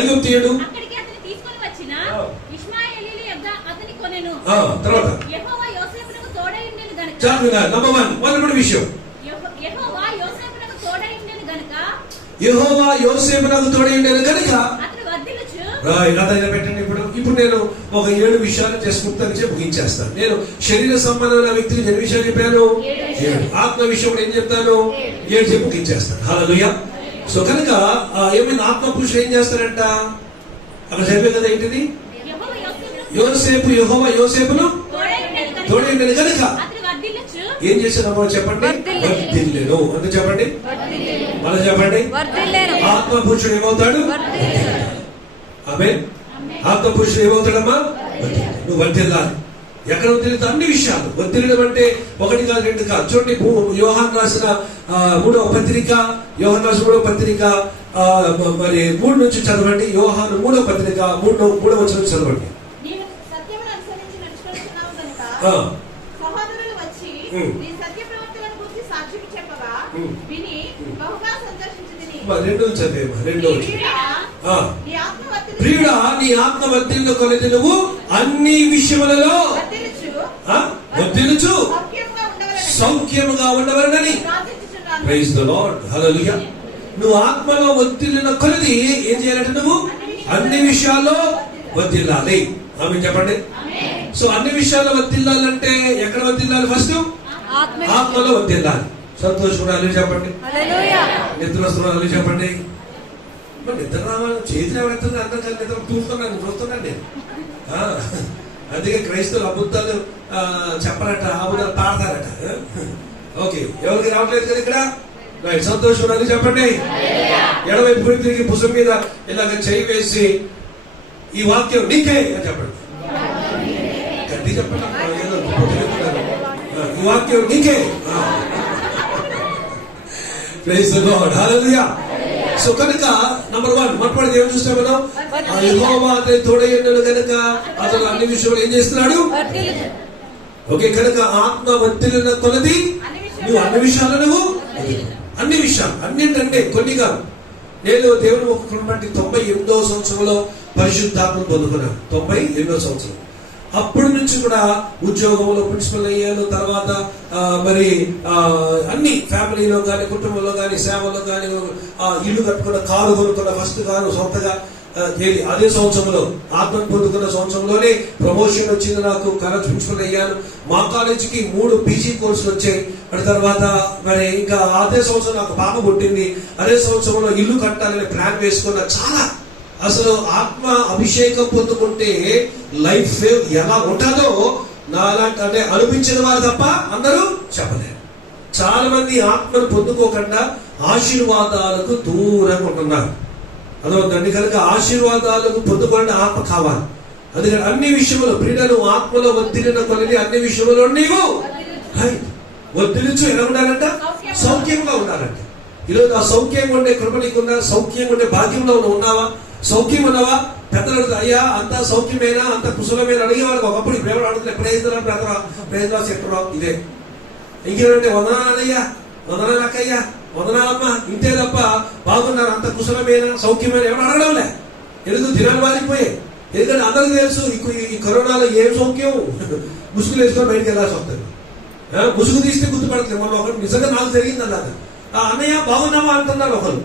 ఐగుప్తీయుడు తర్వాత నంబర్ 1 మొదటి విషయం, యెహోవా యోసేపునకు తోడై ఉండెను గనుక పెట్టండి. ఇప్పుడు నేను ఒక 7 విషయాలు చేసి ముక్తంగా ముగించేస్తాను. నేను శరీర సంబంధమైన వ్యక్తికి 8 విషయాలు చెప్పాను. 7 ఆత్మ విషయం ఏం చెప్తాను? 7 చెప్పి ముగించేస్తాను. హల్లెలూయా. సో కనుక ఏమైనా ఆత్మ పురుషులు ఏం చేస్తారంట? అక్కడ చెప్పే కదా ఏంటిది? యోసేపు యెహోవా యోసేపును తోడై ఉండెను గనుక ఏం చేశాడమ్మో చెప్పండి? వర్ధిల్లెను. అంటే చెప్పండి, మళ్ళీ చెప్పండి. ఆత్మ పురుషుడు ఏమవుతాడు? ఆమేన్. ఆత్మ పురుషుడు ఏమవుతాడమ్మా? నువ్వు వర్ధిల్లాలి. ఎక్కడ వర్ధిల్లుతా? అన్ని విషయాలు వర్ధిల్లడం అంటే 1 కాదు 2 కాదు. చూడండి, యోహాను రాసిన 3వ పత్రిక, యోహాను రాసిన 3వ పత్రిక మరి 3 నుంచి చదవండి. యోహాను 3వ పత్రిక 3వ వచనం చదవండి. రెండో చదివేమా? ప్రియుడా, నీ ఆత్మ వర్ధిల్లు కొలది నువ్వు అన్ని విషయములలో వర్ధిల్లుచు సౌఖ్యముగా ఉండవలనని. Praise the lord. హల్లెలూయా. నువ్వు ఆత్మలో వర్ధిల్లిన కొలది ఏం చేయాలంటే నువ్వు అన్ని విషయాల్లో వర్ధిల్లాలి. ఆమేన్ చెప్పండి. సో అన్ని విషయాల్లో వర్ధిల్లాలంటే ఎక్కడ వర్ధిల్లాలి? ఫస్ట్ ఆత్మలో వర్ధిల్లాలి. సంతోషపడాలి చెప్పండి. నిద్ర వస్తున్నాను చెప్పండి. మరి నిద్ర రావాలి, చేతులు ఎవరెత్తున్నా అందరూ కలిసి నిద్ర చూస్తున్నాను, చూస్తున్నాను నేను. అందుకే క్రైస్తవులు అబద్ధాలు చెప్పరట, అబద్ధాలు పాడతారట. ఓకే, ఎవరికి రావట్లేదు కదా ఇక్కడ? రైట్, సంతోషపడాలి చెప్పండి. ఎడవైపు తిరిగి భుజం మీద ఇలాగ చేయి వేసి ఈ వాక్యం నీకే అని చెప్పండి. గట్టి చెప్పండి. ఈ వాక్యం నీకే. Praise the lord. Hallelujah. So కనుక నంబర్ 1 మొట్టమొదటి ఏం చూస్తాం మనం? యెహోవా అతని తోడై ఉండెను గనుక అతను అన్ని విషయాలు ఏం చేస్తున్నాడు? ఓకే, కనుక ఆత్మ వర్ధిల్లిన కొలది నువ్వు అన్ని విషయాలు అన్ని విషయాలు అన్నింటంటే కొన్ని కాదు. నేను దేవుని ఒక్కరిని బట్టి 98వ సంవత్సరంలో పరిశుద్ధాత్మను పొందుకున్నాను. 98వ సంవత్సరం. అప్పటి నుంచి కూడా ఉద్యోగంలో ప్రిన్సిపల్ అయ్యాను. తర్వాత మరి అన్ని ఫ్యామిలీలో కానీ, కుటుంబంలో కానీ, సేవలో కానీ, ఇల్లు కట్టుకున్న, కారు కొనుక్కున్న, ఫస్ట్ కారు సొంతగా అదే సంవత్సరంలో ఆత్మను పొందుకున్న సంవత్సరంలోనే ప్రమోషన్ వచ్చింది నాకు. కాలేజ్ ప్రిన్సిపల్ అయ్యాను. మా కాలేజీకి 3 పీజీ కోర్సులు వచ్చాయి. తర్వాత మరి ఇంకా అదే సంవత్సరం నాకు పాప పుట్టింది. అదే సంవత్సరంలో ఇల్లు కట్టాలని ప్లాన్ వేసుకున్న. చాలా అసలు ఆత్మ అభిషేకం పొందుకుంటే లైఫ్ ఎలా ఉంటుందో నాలాంటి అంటే అనిపించిన వారు తప్ప అందరూ చెప్పలేరు. చాలా మంది ఆత్మను పొందుకోకుండా ఆశీర్వాదాలకు దూరంగా ఉంటున్నారు. అదొద్దండి. కనుక ఆశీర్వాదాలకు పొందుకోండి, ఆత్మ కావాలి. అందుకని అన్ని విషయంలో ప్రియులను ఆత్మలో వర్ధిల్లిన కొలది అన్ని విషయంలో నీవు వర్ధిల్లుచు ఎలా ఉండాలంట? సౌఖ్యంగా ఉండాలంట. ఈరోజు ఆ సౌఖ్యంగా ఉండే కృప నీకున్నా, సౌఖ్యంగా ఉండే భాగ్యంలో ఉన్నావా? సౌఖ్యం ఉన్నావా? పెద్దలు అయ్యా అంతా సౌఖ్యమేనా, అంత కుశలమేనా అడిగేవాళ్ళకి ఒకప్పుడు ప్రేమ అడుగుతున్నా. ఎప్పుడైనా చెప్పడం ఇదే. ఇంకేమంటే వందనాలయ్యా, వందనాలు అక్కయ్యా, వందనాలమ్మా, ఇంతే తప్ప బాగున్నారు, అంత కుశలమేనా, సౌఖ్యమేనా ఎవరు అడగడంలే. ఎందుకు దినాలు మారిపోయాయి. ఎందుకంటే అందరికీ తెలుసు ఈ కరోనాలో ఏం సౌఖ్యం, ముసుగులు వేసుకొని బయటకు వెళ్ళాల్సి వస్తుంది. ముసుగు తీస్తే గుర్తుపడట్లేదు. మొన్న ఒకరు నిజంగా నాకు జరిగింది అలాగా. అన్నయ్య బాగున్నావా అంటున్నారు ఒకరు.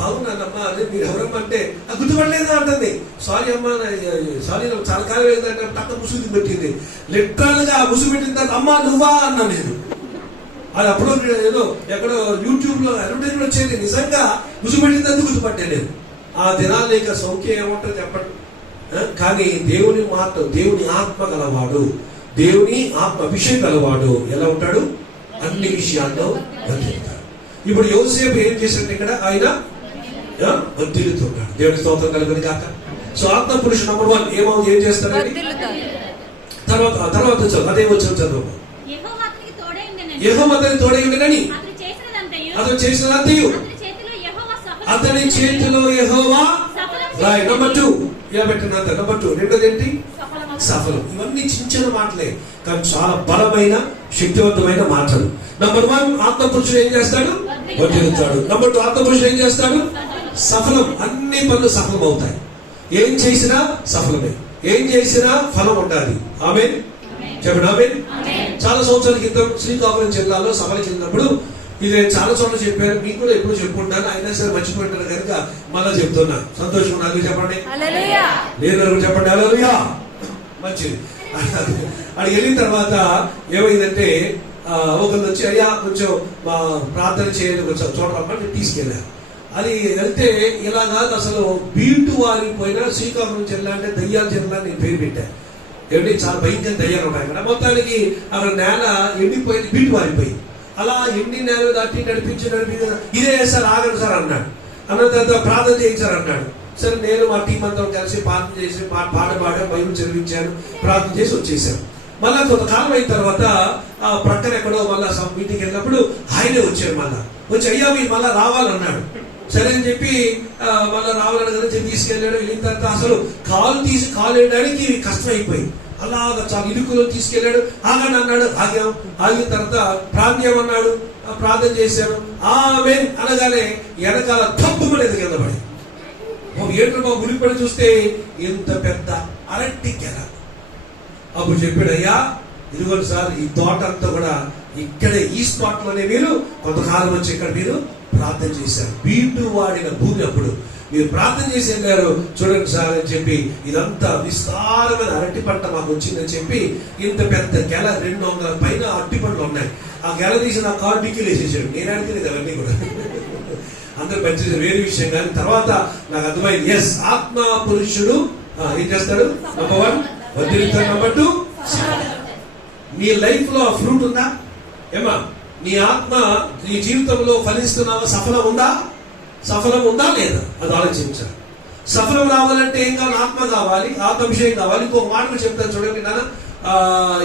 బాగున్నానమ్మా, అదే మీరు ఎవరమ్మా అంటే గుర్తుపడలేదు అంటుంది. సారీ అమ్మా, సారీ చాలా కాలం ఏంటంటే పక్క ముసుగు పెట్టింది. లిటరల్ గా ముసుగు పెట్టిన తర్వాత అమ్మా నువ్వా అన్నా నేను. అది అప్పుడు ఏదో ఎక్కడో యూట్యూబ్ లో అడ్వర్టైజ్మెంట్ వచ్చేది. నిజంగా ముసుగు పెట్టినందుకు గుర్తుపట్టలేదు. ఆ దినాలు ఇక సౌఖ్యం ఏమంటారు చెప్పండి. కానీ దేవుని మాట, దేవుని ఆత్మ గలవాడు, దేవుని ఆత్మ అభిషేకం గలవాడు ఎలా ఉంటాడు? అన్ని విషయాల్లో వర్ధిల్లుతాడు. ఇప్పుడు యోసేపు ఏం చేశాడు ఇక్కడ? ఆయన వర్ధిల్లుతున్నాడు. దేవుని స్తోత్రం కలుగును గాక. సో ఆత్మ పురుషుడు నంబర్ 1 ఏం చేస్తాడండి? తర్వాత అదే వచ్చిన చదువు. యెహోవా అతనికి తోడై ఉండెనని అతను చేసినదంతయు అతని చేతిలో యెహోవా. రైట్. నంబర్ 2 ఇలా పెట్టినంత. నంబర్ 2 రెండోది ఏంటి? సఫలం. ఇవన్నీ చిన్న చిన్న మాటలే కానీ చాలా బలమైన శక్తివంతమైన మాటలు. నంబర్ 1 ఆత్మ పురుషుడు ఏం చేస్తాడు? వర్ధిల్లుతాడు. నంబర్ 2 ఆత్మ పురుషుడు ఏం చేస్తాడు? సఫలం. అన్ని పనులు సఫలం అవుతాయి. ఏం చేసినా సఫలమే, ఏం చేసినా ఫలం ఉండాలి. ఆమేన్ చెప్పండి. ఆమేన్. చాలా సంవత్సరాల క్రితం శ్రీకాకుళం జిల్లాలో సభలు చెందినప్పుడు ఇది చాలా చోట్ల చెప్పారు, మీకు కూడా ఎప్పుడు చెప్పుకుంటాను, అయినా సరే మర్చిపోయింటారు కనుక మళ్ళా చెప్తున్నా. సంతోషం నాకు చెప్పండి. నేను చెప్పండి హల్లెలూయా. మంచిది. అక్కడికి వెళ్ళిన తర్వాత ఏమైందంటే ఒకళ్ళు వచ్చి అయ్యా కొంచెం ప్రార్థన చేయాలి, కొంచెం చూడమని తీసుకెళ్ళారు. అది వెళ్తే ఇలా కాదు, అసలు బీటు వారిపోయినా శ్రీకాకుళం జిల్లా అంటే దయ్యాల జిల్లా నేను పేరు పెట్టాను. ఏమిటి చాలా భయంకర దయ్యాలు ఉన్నాయి అక్కడ. మొత్తానికి అక్కడ నేల ఎండిపోయింది, బీటు వారిపోయింది. అలా ఎండి నేల దాటి నడిపించి ఇదే సార్ ఆగండి సార్ అన్నాడు. అన్న తర్వాత ప్రార్థన చేయించారు అన్నాడు. సరే నేను మా టీం అంతా కలిసి ప్రార్థన చేసి పాట బైబిల్ చదివించాను, ప్రార్థన చేసి వచ్చేసాను. మళ్ళా కొంతకాలం అయిన తర్వాత ప్రక్కన ఎక్కడో మళ్ళా మీటింగ్కి వెళ్ళినప్పుడు ఆయనే వచ్చారు. మళ్ళా వచ్చి అయ్యా మీరు మళ్ళా రావాలన్నాడు. సరే అని చెప్పి మళ్ళీ రావాలని కదా తీసుకెళ్ళాడు. వెళ్ళిన తర్వాత అసలు కాలు వేయడానికి కష్టం అయిపోయింది. అలాగా చాలా ఇరుకులో తీసుకెళ్ళాడు. ఆగండి అన్నాడు, ఆగాం. ఆగిన తర్వాత ప్రార్థన అన్నాడు, ప్రార్థన చేశాను. ఆమేన్ అనగానే వెనకాల తప్పుకునేది కింద పడి ఏంటో మా గుడిపడి చూస్తే ఇంత పెద్ద అరటి గెల. అప్పుడు చెప్పాడు, అయ్యా ఇదిగోండి సార్, ఈ తోట అంతా కూడా ఇక్కడే ఈ స్పాట్ లోనే మీరు కొంతకాలం వచ్చి ఇక్కడ మీరు ప్రార్థన చేశారు. బీటు వాడిన భూమి అప్పుడు మీరు ప్రార్థన చేసి వెళ్ళారు చూడండి సార్ అని చెప్పి ఇదంతా విస్తారమైన అరటి పంట మాకు వచ్చిందని చెప్పి ఇంత పెద్ద గెల 200 పైన అరటి పండ్లు ఉన్నాయి. ఆ గెల తీసి నా కారు డిక్కీలు వేసేసాడు. నేను అడిగితే అవన్నీ కూడా అందరు పనిచేసే వేరే విషయం. కానీ తర్వాత నాకు అర్థమైంది, ఎస్ ఆత్మ పురుషుడు ఏం చేస్తాడు? నంబర్ 1 వర్ధిల్లుతాడు. నంబర్ 2 నీ లైఫ్ లో ఫ్రూట్ ఉందా? ఏమా నీ ఆత్మ నీ జీవితంలో ఫలిస్తున్నావా? సఫలం ఉందా లేదా? అది ఆలోచించాలి. సఫలం రావాలంటే ఏం కావాలి? ఆత్మ కావాలి, ఆత్మాభిషేకం కావాలి. ఇంకో మాట చెప్తాను చూడండి నాన్న.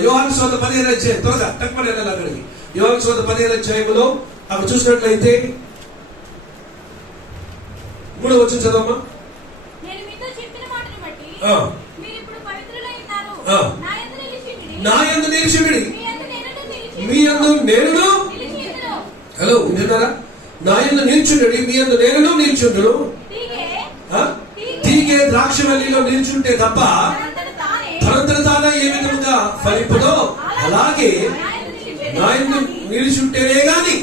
యోహాను సువార్త 15వ అధ్యాయం, త్వరగా టక్కుమని వెళ్ళాలి అక్కడికి. యోహాను సువార్త 15వ అధ్యాయంలో అక్కడ చూసినట్లయితే 3వ వచనం చదవమ్మా. నేను మీతో చెప్పిన మాటను బట్టి మీరు ఇప్పుడు పవిత్రులై ఉన్నారు. నా యందు నిలిచియుండుడి. మీ యందు నేనును. హలో విన్నారా? నా యందు నిలిచుండుడి, మీ యందు నేనును నిలిచుండును. తీగే ద్రాక్షవల్లిలో నిలిచుంటే తప్ప తనంతట తానే ఏ విధంగా ఫలింపదో అలాగే నా యందు నిలిచుంటేనే గాని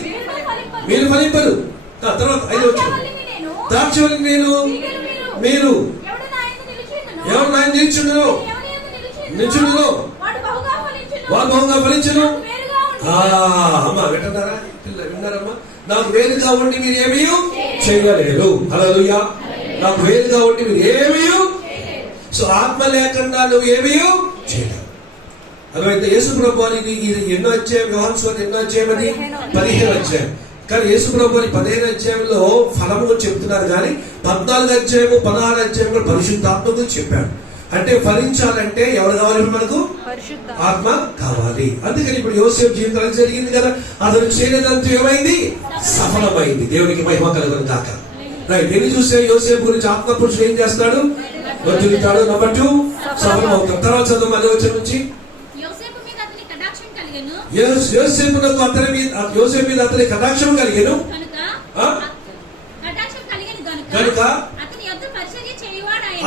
మీరు ఫలింపరు. తర్వాత 5వ వచనం, ద్రాక్షవల్లి నేను, మీరు ఎవరు నా యందు నిలిచుండును వారు బహుగా ఫలించును. అమ్మా వింటున్నారా? విన్నారమ్మా? నాకు వేలుగా ఉండి మీరు ఏమీ చేయలేరు. హల్లెలూయా. నాకు వేలుగా ఉండి మీరు ఏమీ. సో ఆత్మ లేకుండా నువ్వు ఏమీ చేయలేవు. అర్థమైతే? యేసు ప్రభు అని ఎన్నో అధ్యాయం, యోహాను సువార్త ఎన్నో అధ్యాయం? అది 15వ అధ్యాయం. కానీ యేసు ప్రభు అని 15వ అధ్యాయంలో ఫలము చెప్తున్నారు, కానీ 14వ అధ్యాయము 16వ అధ్యాయంలో పరిశుద్ధాత్మ గురించి చెప్పాడు. అంటే ఫలించాలంటే ఎవరు కావాలి? మనకు ఆత్మ కావాలి. అందుకని ఇప్పుడు యోసేపు జీవితం జరిగింది కదా, అతను చేయలేదంతా ఏమైంది? సఫలమైంది. దేవునికి మహిమ కలుగును గాక. రైట్. ఎన్ని చూస్తే యోసేపు గురించి ఆత్మ పురుషుడు ఏం చేస్తాడు? వర్ధిల్లుతాడు. నంబర్ 2 సఫలం అవుతాడు. తర్వాత చదువు అదే వచ్చే నుంచి యోసేపు మీద అతని కటాక్షం కలిగెను కనుక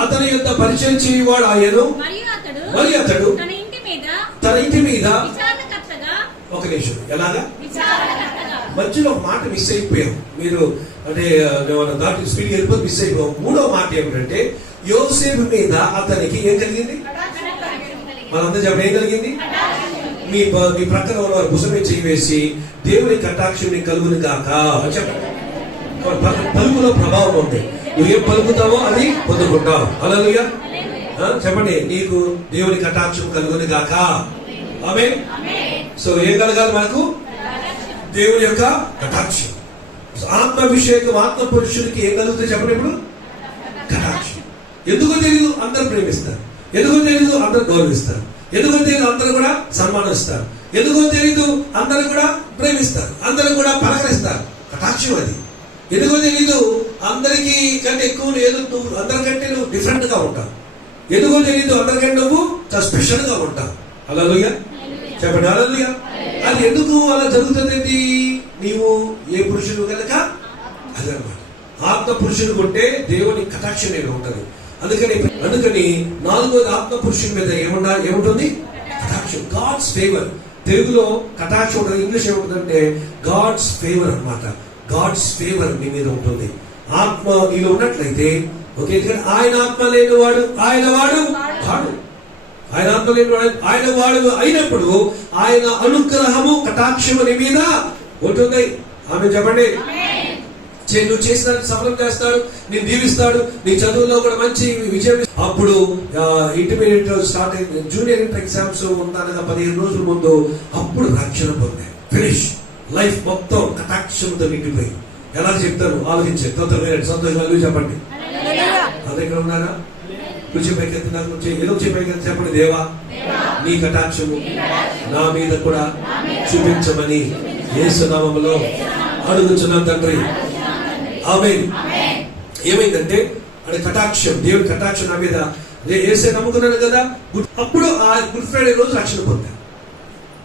అతని యొక్క పరిచయం చేయవాడు ఆయను. మరియు అతడు తన ఇంటి మీద విచారణకర్తగా. ఒక నిమిషం, ఎలాగా విచారణకర్తగా. మధ్యలో ఒక మాట మిస్ అయిపోయాం. మీరు అంటే దాటి స్పీడ్ వెళ్ళిపోతే మిస్ అయిపోయాం. మూడో మాట ఏమిటంటే యోసేపు మీద అతనికి ఏం కలిగింది? మనందరూ చెప్పండి, ఏం కలిగింది? మీ ప్రక్కన ఉన్న వారి భుజం మీద చేయి వేసి దేవుని కటాక్షం నీకు కలుగును గాక చెప్పండి. పలుకులో ప్రభావం ఉంది. నువ్వు ఏం పలుకుతావో అది పొందుకుంటావు. హల్లెలూయా చెప్పండి. నీకు దేవుని కటాక్షం కలుగును గాక. ఆమేన్. సో ఏం కలగాలి మనకు? దేవుని యొక్క కటాక్షం. ఆత్మాభిషేకం ఆత్మ పురుషుడికి ఏం కలుగుతుంది చెప్పండి ఇప్పుడు? కటాక్షం. ఎందుకో తెలియదు అందరూ ప్రేమిస్తారు, ఎందుకో తెలియదు అందరూ గౌరవిస్తారు, ఎందుకో తెలియదు అందరూ కూడా సన్మానిస్తారు, ఎందుకో తెలియదు అందరూ కూడా ప్రేమిస్తారు, అందరూ కూడా పలకరిస్తారు. కటాక్షం అది. ఎందుకో తెలీదు అందరికీ కంటే ఎక్కువ లేదు, నువ్వు అందరికంటే నువ్వు డిఫరెంట్ గా ఉంటావు. ఎందుకో తెలీదు అందరికంటే నువ్వు చాలా స్పెషల్ గా ఉంటావు. హల్లెలూయా చెప్పండి. హల్లెలూయా. అది ఎందుకు అలా జరుగుతుంది? నీవు ఏ పురుషుడు కనుక అదనమాట. ఆత్మ పురుషుడు ఉంటే దేవుని కటాక్షం నేను ఉంటుంది. అందుకని నాలుగోది ఆత్మ పురుషుని మీద ఏముంటుంది? కటాక్షం. God's favour. తెలుగులో కటాక్షం ఉంటుంది, ఇంగ్లీష్ ఏముంటుందంటే గాడ్స్ ఫేవర్ అన్నమాట. గాడ్స్ ఫేవర్ నీ మీద ఉంటుంది. ఆత్మ నీలో ఉన్నట్లయితే ఓకే. ఎందుకంటే ఆయన ఆత్మ లేనివాడు ఆయన వాడు కాడు. ఆయన ఆత్మ లేనివాడు ఆయన వాడు అయినప్పుడు ఆయన అనుగ్రహము కటాక్షము నీ మీద ఉంటుంది. ఆమె చెప్పండి. నువ్వు చేసిన సఫలం చేస్తాడు, నేను దీవిస్తాడు, నీ చదువులో కూడా మంచి విజయం. అప్పుడు ఇంటర్మీడియట్ స్టార్ట్ అయింది, జూనియర్ ఇంటర్ ఎగ్జామ్స్ ఉందనగా 15 రోజుల ముందు అప్పుడు రక్షణ పొందాయి. ఫినిష్. లైఫ్ మొత్తం కటాక్షంతో నిండిపోయి. ఎలా చెప్తాను ఆలోచించే సంతోషం చెప్పండి. అదే ఇక్కడ ఉన్నారా? కూర్చోపైకి నాకు ఏదో చెప్పాయి చెప్పండి. దేవా నీ కటాక్షము నా మీద కూడా చూపించమని యేసు నామములో అడుగుచున్నాను తండ్రి. ఆమేన్. ఏమైందంటే అది కటాక్షం, దేవుని కటాక్షం నా మీద. యేసే నమ్ముకున్నాను కదా, అప్పుడు ఆ గుడ్ ఫ్రైడే రోజు రక్షణ పొందాను.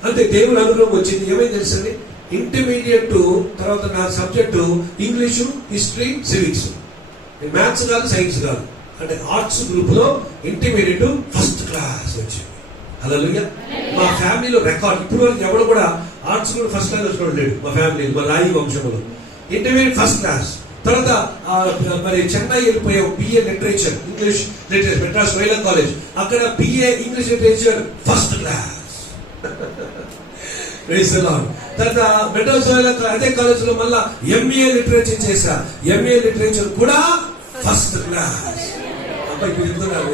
అంతే, దేవుని అనుగ్రహం వచ్చింది. ఏమైంది తెలుసండి? ఇంటర్మీడియట్ తర్వాత నా subject English, history, civics. Maths కాదు, సైన్స్ కాదు, అంటే ఆర్ట్స్ గ్రూప్ లో ఇంటర్మీడియట్ ఫస్ట్ క్లాస్ వచ్చింది. హల్లెలూయా. మా ఫ్యామిలీలో రికార్డ్. ఇప్పుడు వరకు ఎవరు కూడా ఆర్ట్స్ గ్రూప్ ఫస్ట్ క్లాస్ వచ్చిన లేడు మా ఫ్యామిలీ, మా రాయి వంశంలో. Intermediate first class. తర్వాత మరి చెన్నై వెళ్ళిపోయాం, BA literature, English literature, Madras వైలర్ కాలేజ్. అక్కడ BA English literature first class. తర్వాత మెడ్రాస్ అదే కాలేజ్ లో మళ్ళా ఎంఏ లిటరేచర్ చేశా. ఎంఏ లిటరేచర్ కూడా ఫస్ట్ క్లాస్. అబ్బాయి చెప్తున్నారు.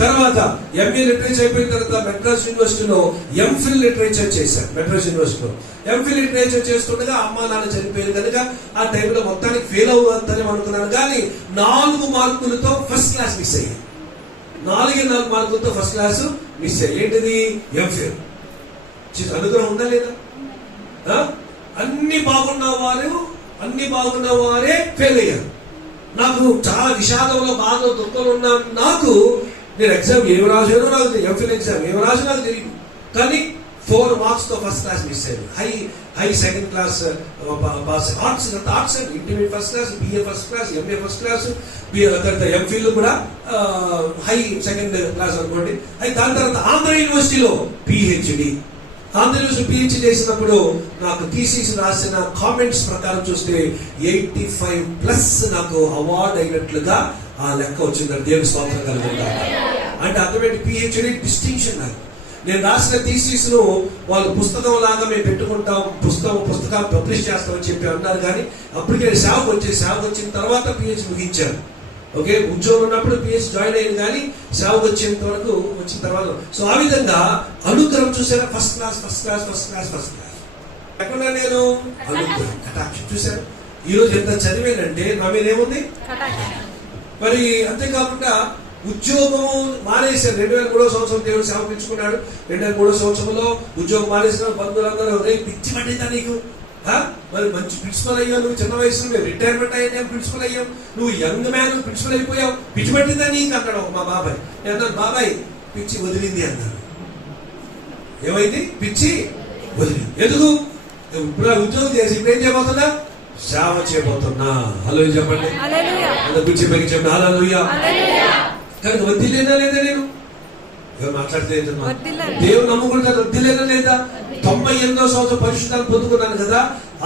తర్వాత ఎంఏ లిటరేచర్ అయిపోయిన తర్వాత మెడ్రాస్ యూనివర్సిటీలో ఎంఫిల్ లిటరేచర్ చేశాను. మెడ్రాస్ యూనివర్సిటీలో ఎంఫిల్ లిటరేచర్ చేస్తుండగా అమ్మా నాన్న చనిపోయారు కనుక ఆ టైంలో మొత్తానికి ఫెయిల్ అవుతుందని అనుకున్నాను. కానీ 4 మార్కులతో ఫస్ట్ క్లాస్ మిస్ అయ్యాను. 4 మార్కులతో ఫస్ట్ క్లాస్ మిస్ అయ్యి. ఏంటిది? ఎంఫిల్. అనుగ్రహం ఉందా లేదా? అన్ని బాగున్న వారే ఫెయిల్ అయ్యారు. నాకు చాలా విషాదంలో, బాధలో, దుఃఖంలో ఉన్న నాకు, నేను ఎగ్జామ్ ఏమి రాసానో నాకు తెలియదు, ఎంఫిల్ ఎగ్జామ్ ఏమి రాసో నాకు తెలియదు. కానీ 4 మార్క్స్ తో ఫస్ట్ క్లాస్ మిస్ అయ్యాను. High second class pass. Arts intermediate first class, BA first class, MA first class, తర్వాత ఎంఫిల్ కూడా హై సెకండ్ క్లాస్ అనుకోండి. దాని తర్వాత ఆంధ్ర యూనివర్సిటీలో పిహెచ్డి. ఆంధ్ర యూనివర్సిటీ పిహెచ్డి చేసినప్పుడు నాకు థీసిస్ రాసిన కామెంట్స్ ప్రకారం చూస్తే 85+ నాకు అవార్డు అయినట్లుగా ఆ లెక్క వచ్చిందంటే దేవుని స్తోత్రం కలుగుతుంది. అంటే అర్థమేంటి? PhD distinction. నాకు నేను రాసిన థీసిస్ ను వాళ్ళు పుస్తకం లాగా మేము పెట్టుకుంటాం, పుస్తకాలు పబ్లిష్ చేస్తామని చెప్పి అన్నారు. కానీ అప్పటికే సేవకు వచ్చిన తర్వాత పిహెచ్డి ముగించాను. ఓకే, ఉద్యోగం ఉన్నప్పుడు పిహెచ్ జాయిన్ అయ్యింది, కానీ సేవకు వచ్చేంత వరకు వచ్చిన తర్వాత. సో ఆ విధంగా అనుగ్రహం చూసారా? First class. ఎక్కడ నేను అనుగ్రహం, కటాక్షం చూసాను. ఈ రోజు ఎంత చదివానంటే నా మీద ఏముంది? మరి అంతేకాకుండా ఉద్యోగం మానేశాను. 2003 సంవత్సరం దేవుడు సేవ పెంచుకున్నాడు. 2003 సంవత్సరంలో ఉద్యోగం మానేసిన బంధువులందరూ పిచ్చి పట్టిందా నీకు? మరి మంచి ప్రిన్సిపల్ అయ్యావు, నువ్వు చిన్న వయసులో మేము రిటైర్మెంట్ అయ్యాం, ప్రిన్సిపల్ అయ్యాం, నువ్వు యంగ్ మ్యాన్ ప్రిన్సిపల్ అయిపోయావు, పిచ్చి పట్టిందా నీకు అన్నాడు మా బాబాయ్. నేను బాబాయ్ పిచ్చి వదిలింది అన్నాను. ఏమైంది? పిచ్చి వదిలింది. ఎందుకు? ఇప్పుడు ఉద్యోగం చేసి ఇప్పుడు ఏం చేయబోతున్నా? సేవ చేయబోతున్నా. హల్లెలూయా చెప్పండి. హల్లెలూయా. అంత గురించి పైకి చెప్పండి. హల్లెలూయా. హల్లెలూయా. కానీ వద్దిలేనా లేదా నేను ఎవరు మాట్లాడలేదు. వద్దిల్లాలి. దేవుడు నమ్ముకుంటారు. వద్దిలేనా లేదా? 98వ సంవత్సరం పరిశుద్ధాన్ని పొందుకున్నాను కదా,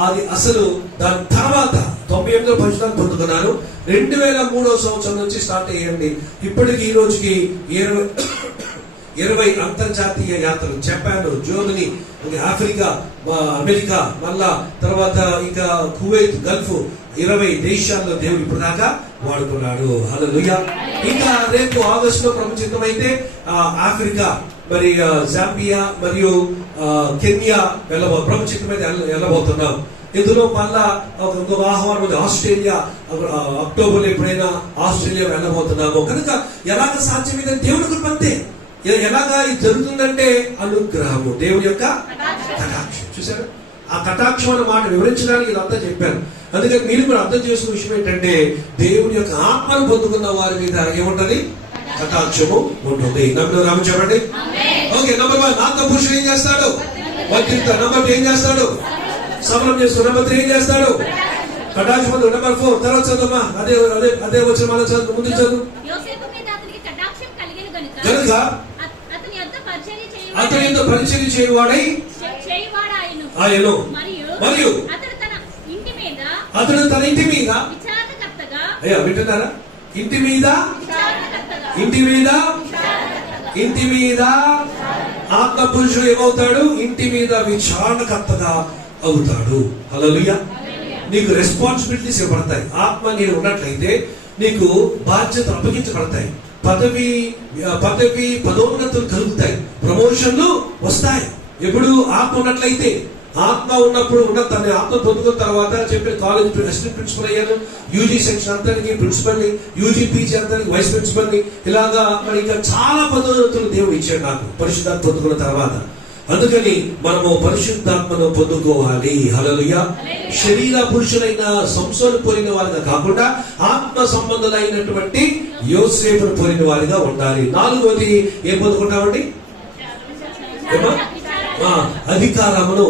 అది అసలు దాని తర్వాత 98వ పరిశుద్ధాన్ని పొందుకున్నాను. 2003వ సంవత్సరం నుంచి స్టార్ట్ అయ్యండి. ఇప్పటికి ఈ రోజుకి 20 అంతర్జాతీయ యాత్రలు, జపాన్, జర్మనీ, ఆఫ్రికా, అమెరికా, మళ్ళా తర్వాత ఇంకా కువైత్, గల్ఫ్ 20 దేశాల్లో దేవుడు ఇప్పుడు దాకా వాడుకున్నాడు. హల్లెలూయా. ఇంకా రేపు ఆగస్టు లో ప్రపంచమైతే ఆఫ్రికా, మరి జాంబియా మరియు కెన్యా ప్రపంచమైతే వెళ్ళబోతున్నాం. ఇందులో మళ్ళా ఇంకొక ఆహ్వానం ఉంది, ఆస్ట్రేలియా. అక్టోబర్ లో ఎప్పుడైనా ఆస్ట్రేలియా వెళ్ళబోతున్నాము. కనుక ఎలాగ సాధ్యమైతే దేవుడి కృప అంతే. ఎలాగా ఇది జరుగుతుందంటే అనుగ్రహము, దేవుని యొక్క కటాక్షం. చూసారు, ఆ కటాక్షం అనే మాట వివరించడానికి ఇదంతా చెప్పాను. అందుకని మీరు కూడా అర్థం చేసుకున్న విషయం ఏంటంటే దేవుని యొక్క ఆత్మను పొందుకున్న వారి మీద ఏముంటది? కటాక్షము ఉంటుంది. నమ్మిన రాము చెప్పండి. ఓకే. నంబర్ 1 ఆత్మ పురుషుడు ఏం చేస్తాడు? వర్తిస్తాడు. నంబర్ 2 ఏం చేస్తాడు? సమరం చేస్తాడు. నంబర్ 3 ఏం చేస్తాడు? కటాక్షం. నంబర్ 4 తర్వాత చదువుమా. అదే అదే అదే వచ్చిన మన చదువు, ముందు చదువు. యోసేపు మీద అతనికి కటాక్షం కలిగెను గనుక కనుక అతని యొద్ద పరిచర్య అతని యొక్క పరిచర్య చేయువాడై ఆయను మరియు అతడు తన ఇంటి మీద విచారణకర్తగా. అయ్యా వింటున్నారా? ఇంటి మీద ఇంటి మీద ఇంటి మీద ఆత్మ పురుషుడు ఏమవుతాడు? ఇంటి మీద విచారణకర్తగా అవుతాడు. హల్లెలూయా. నీకు రెస్పాన్సిబిలిటీస్ ఇవ్వబడతాయి. ఆత్మ నీరు ఉన్నట్లయితే నీకు బాధ్యతలు అప్పగించబడతాయి. పదోన్నతులు కలుగుతాయి. ప్రమోషన్లు వస్తాయి. ఎప్పుడు ఆత్మ ఉన్నట్లయితే. ఆత్మ ఉన్నప్పుడు ఉన్న తన ఆత్మ పొందుకున్న తర్వాత చెప్పిన కాలేజ్ అసిస్టెంట్ ప్రిన్సిపల్ అయ్యాను. యూజీ సెక్షన్ అంతరికి ప్రిన్సిపల్ ని, యూజీ పీజీ అంతరికి వైస్ ప్రిన్సిపల్ ని, ఇలాగా మరి ఇంకా చాలా పదోన్నతులు దేవుడు ఇచ్చాడు నాకు పరిశుద్ధాత్మ పొందుకున్న తర్వాత. అందుకని మనము పరిశుద్ధాత్మను పొందుకోవాలి. హల్లెలూయా. శరీర పురుషులైన సంసోను పోలిన వారిగా కాకుండా ఆత్మ సంబంధులైనటువంటి యోసేపును పోలిన వారిగా ఉండాలి. 4వది ఏం పొందుకుంటామండి? అధికారమును,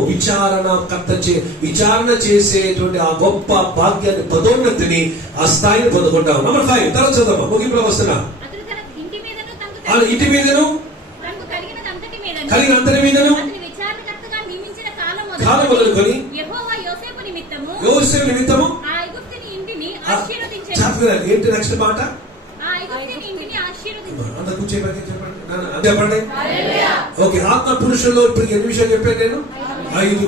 విచారణ చేసేటువంటి ఆ గొప్ప భాగ్యాన్ని, పదోన్నతిని, ఆ స్థాయిని పొందుకుంటాం. నంబర్ 5 తర్వాత చదవమ్మా, ముగింపులో వస్తున్నా. ఇంటి మీదను కలిగిన అంతటి మీదను కాలం మొదలుకొని యోసేపు నిమిత్తము ఏంటి నెక్స్ట్ మాట? అంత కూర్చోబెట్టి చెప్పండి. ఓకే. ఆత్మ పురుషుల్లో ఇప్పుడు ఎన్ని విషయాలు చెప్పాను నేను? 5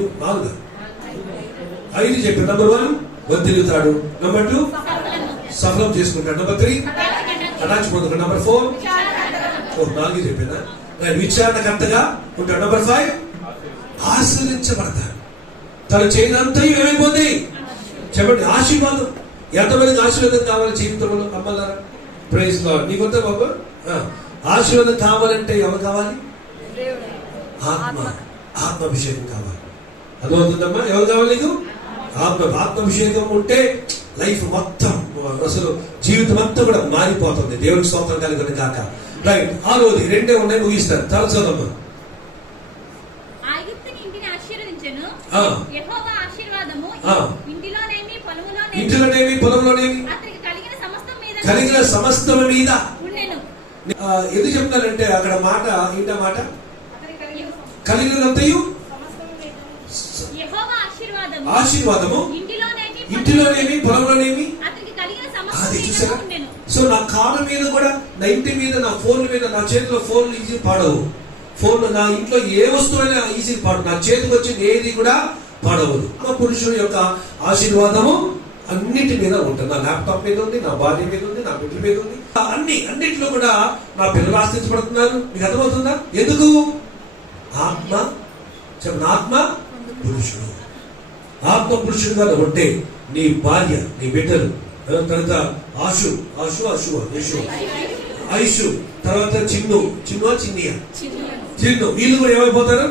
చెప్పాను. నంబర్ 1 వర్ధిల్లుతాడు. నంబర్ 2 సఫలం చేసుకుంటాడు. నంబర్ 3 అటాచ్ పొందుతాడు. నంబర్ 4 4 చెప్పానా? విచారణకర్తగా ఉంటాడు. నంబర్ 5 ఆశీర్వదించబడతాడు. తను చేయనంతయు ఏమైపోతుంది? చెప్పండి. ఆశీర్వాదం. ఎంతమందికి ఆశీర్వాదం కావాలి జీవితంలో? అమ్మలారా, ప్రైజ్ లార్డ్. నీకొద్దా బాబా? ఆశీర్వాదం కావాలంటే ఎవరు కావాలి? ఆత్మాభిషేకం కావాలి. అర్థమవుతుందమ్మా? ఎవరు కావాలి నీకు? ఆత్మాభిషేకం ఉంటే లైఫ్ మొత్తం, అసలు జీవితం అంతా కూడా మారిపోతుంది. దేవునికి స్తోత్రం కలుగును గాక. రైట్. 6వది 2 ఉన్నాయి, ముగిస్తారు. చాలా చదవమ్మా. ఇంటిలోనేమి పొలంలోనేమి కలిగిన సమస్తం మీద. ఎందుకు చెప్తానంటే అక్కడ మాట ఏంటా మాట? కలిగినంతయు ఆశీర్వాదము ఇంటిలోనేమి పొలంలోనేమి. అది చూసారా? సో నా కాళ్ళ మీద కూడా, నా ఇంటి మీద, నా ఫోన్ మీద, నా చేతిలో ఫోన్లు ఈజీ పాడవు. ఫోన్ నా ఇంట్లో ఏ వస్తువులైనా ఈజీ పాడవు. నా చేతికి వచ్చింది ఏది కూడా పాడవదు. పురుషుడు యొక్క ఆశీర్వాదము అన్నిటి మీద ఉంటుంది. నా ల్యాప్టాప్ మీద ఉంది, నా భార్య మీద ఉంది, నా బిడ్డల మీద ఉంది. అన్నింటిలో కూడా నా పిల్లలు ఆశ్రయించబడుతున్నారు. మీకు అర్థమవుతుందా? ఎందుకు? ఆత్మ చెప్పండి. ఆత్మ పురుషుడు. ఆత్మ పురుషుడుగా ఉంటే నీ భార్య, నీ బిడ్డలు, తర్వాత ఐషు, తర్వాత చిన్ను, వీళ్ళు కూడా ఏమైపోతారు?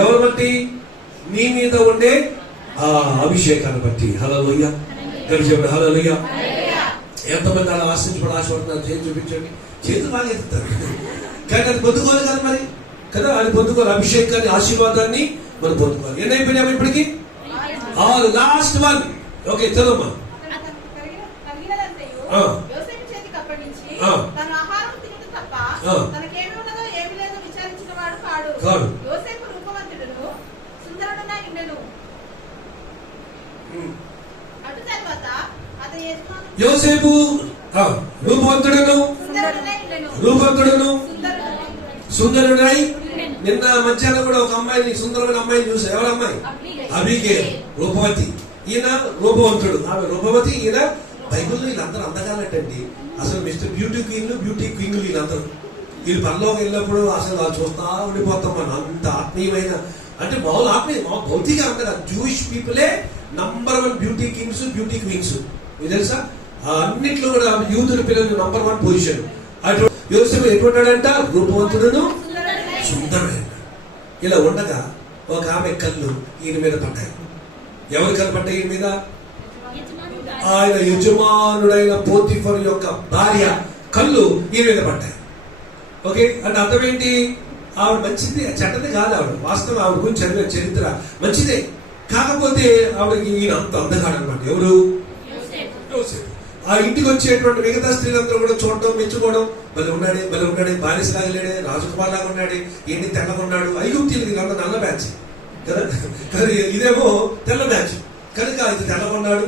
ఎవరు బట్టి? నీ మీద ఉండే ఆ అభిషేకాన్ని బట్టి. హల్లెలూయా. గడిచేవాడు. హల్లెలూయా. ఎంతమంది అలా ఆశించబడుతున్నారు? చేతి చూపించండి. చేతులు బాగా ఎత్తుతారు, కానీ అది పొందుకోవాలి కదా మరి, కదా? అది పొందుకోవాలి. అభిషేకాన్ని, ఆశీర్వాదాన్ని మనం పొందుకోవాలి. ఎన్ని అయిపోయినాము ఇప్పటికి? Last one. ఓకే, చదవమ్మా. కలిగినదంతయు ఆ. యోసేపు చేతికి అప్పగించి ఆ. తన ఆహారం తినుట తప్ప ఆ. తనకేమి ఉన్నదో ఏమి లేదో విచారించిన వాడు కాడు. కాడు. యోసేపు రూపవంతుడును సుందరుడునై ఉండెను. అటు తర్వాత అతని యజమానుడు యోసేపు రూపవంతుడును సుందరుడునై ఉండెను. రూపవంతుడును సుందరుడునై సుందరుడై. నిన్న మధ్యాహ్నం కూడా ఒక అమ్మాయిని, సుందరమైన అమ్మాయిని చూసా. ఎవరు అమ్మాయి? అబీగే, రూపవతి. ఈయన రూపవంతుడు, ఆమె రూపవతి. ఈయన బైబిల్లో వీళ్ళందరూ అందగాలంటండి. అసలు మిస్టర్ బ్యూటీ క్వీన్లు, బ్యూటీ క్వీన్లు వీళ్ళందరూ. వీళ్ళు పనిలోకి వెళ్ళినప్పుడు అసలు వాళ్ళు చూస్తా ఉండిపోతాం మనం. అంత ఆత్మీయమైన, అంటే మామూలు ఆత్మీయ, భౌతిక అందగా జూయిష్ పీపులే number 1 beauty kings, beauty queens. మీకు తెలుసా? అన్నిట్లో కూడా యూదుల పిల్లలు నంబర్ 1 పొజిషన్. అటు యోసేపు ఎటువంటాడంట? రూపవంతుడును సుందరుడైన. ఇలా ఉండగా ఒక ఆమె కళ్ళు ఈయన మీద పడ్డాయి. ఎవరి కళ్ళు పడ్డాయి ఈయన మీద? ఆయన యజమానుడైన పోతిఫర్ యొక్క భార్య కళ్ళు ఈయన మీద పడ్డాయి. ఓకే, అంటే అర్థం ఏంటి? ఆవిడ మంచిది, చెడ్డది కాదు. ఆవిడ వాస్తవం, ఆవిడ గురించి చదివే చరిత్ర మంచిదే. కాకపోతే ఆవిడకి ఈయన అంత అందగాడు అనమాట. ఎవరు? యోసేపు. ఆ ఇంటికి వచ్చేటువంటి మిగతా స్త్రీలందరూ కూడా చూడటం, మెచ్చుకోవడం. భలే ఉన్నాడే, బానిసలాగా లేడే, రాజకుమార్ లాగా ఉన్నాడు, ఏంటి తెల్లగా ఉన్నాడు. ఐగుప్తీయులకి వీళ్ళంతా నల్ల బ్యాచ్ కదా, కానీ ఇదేమో తెల్ల బ్యాచ్ కనుక ఇది తెల్లగొన్నాడు,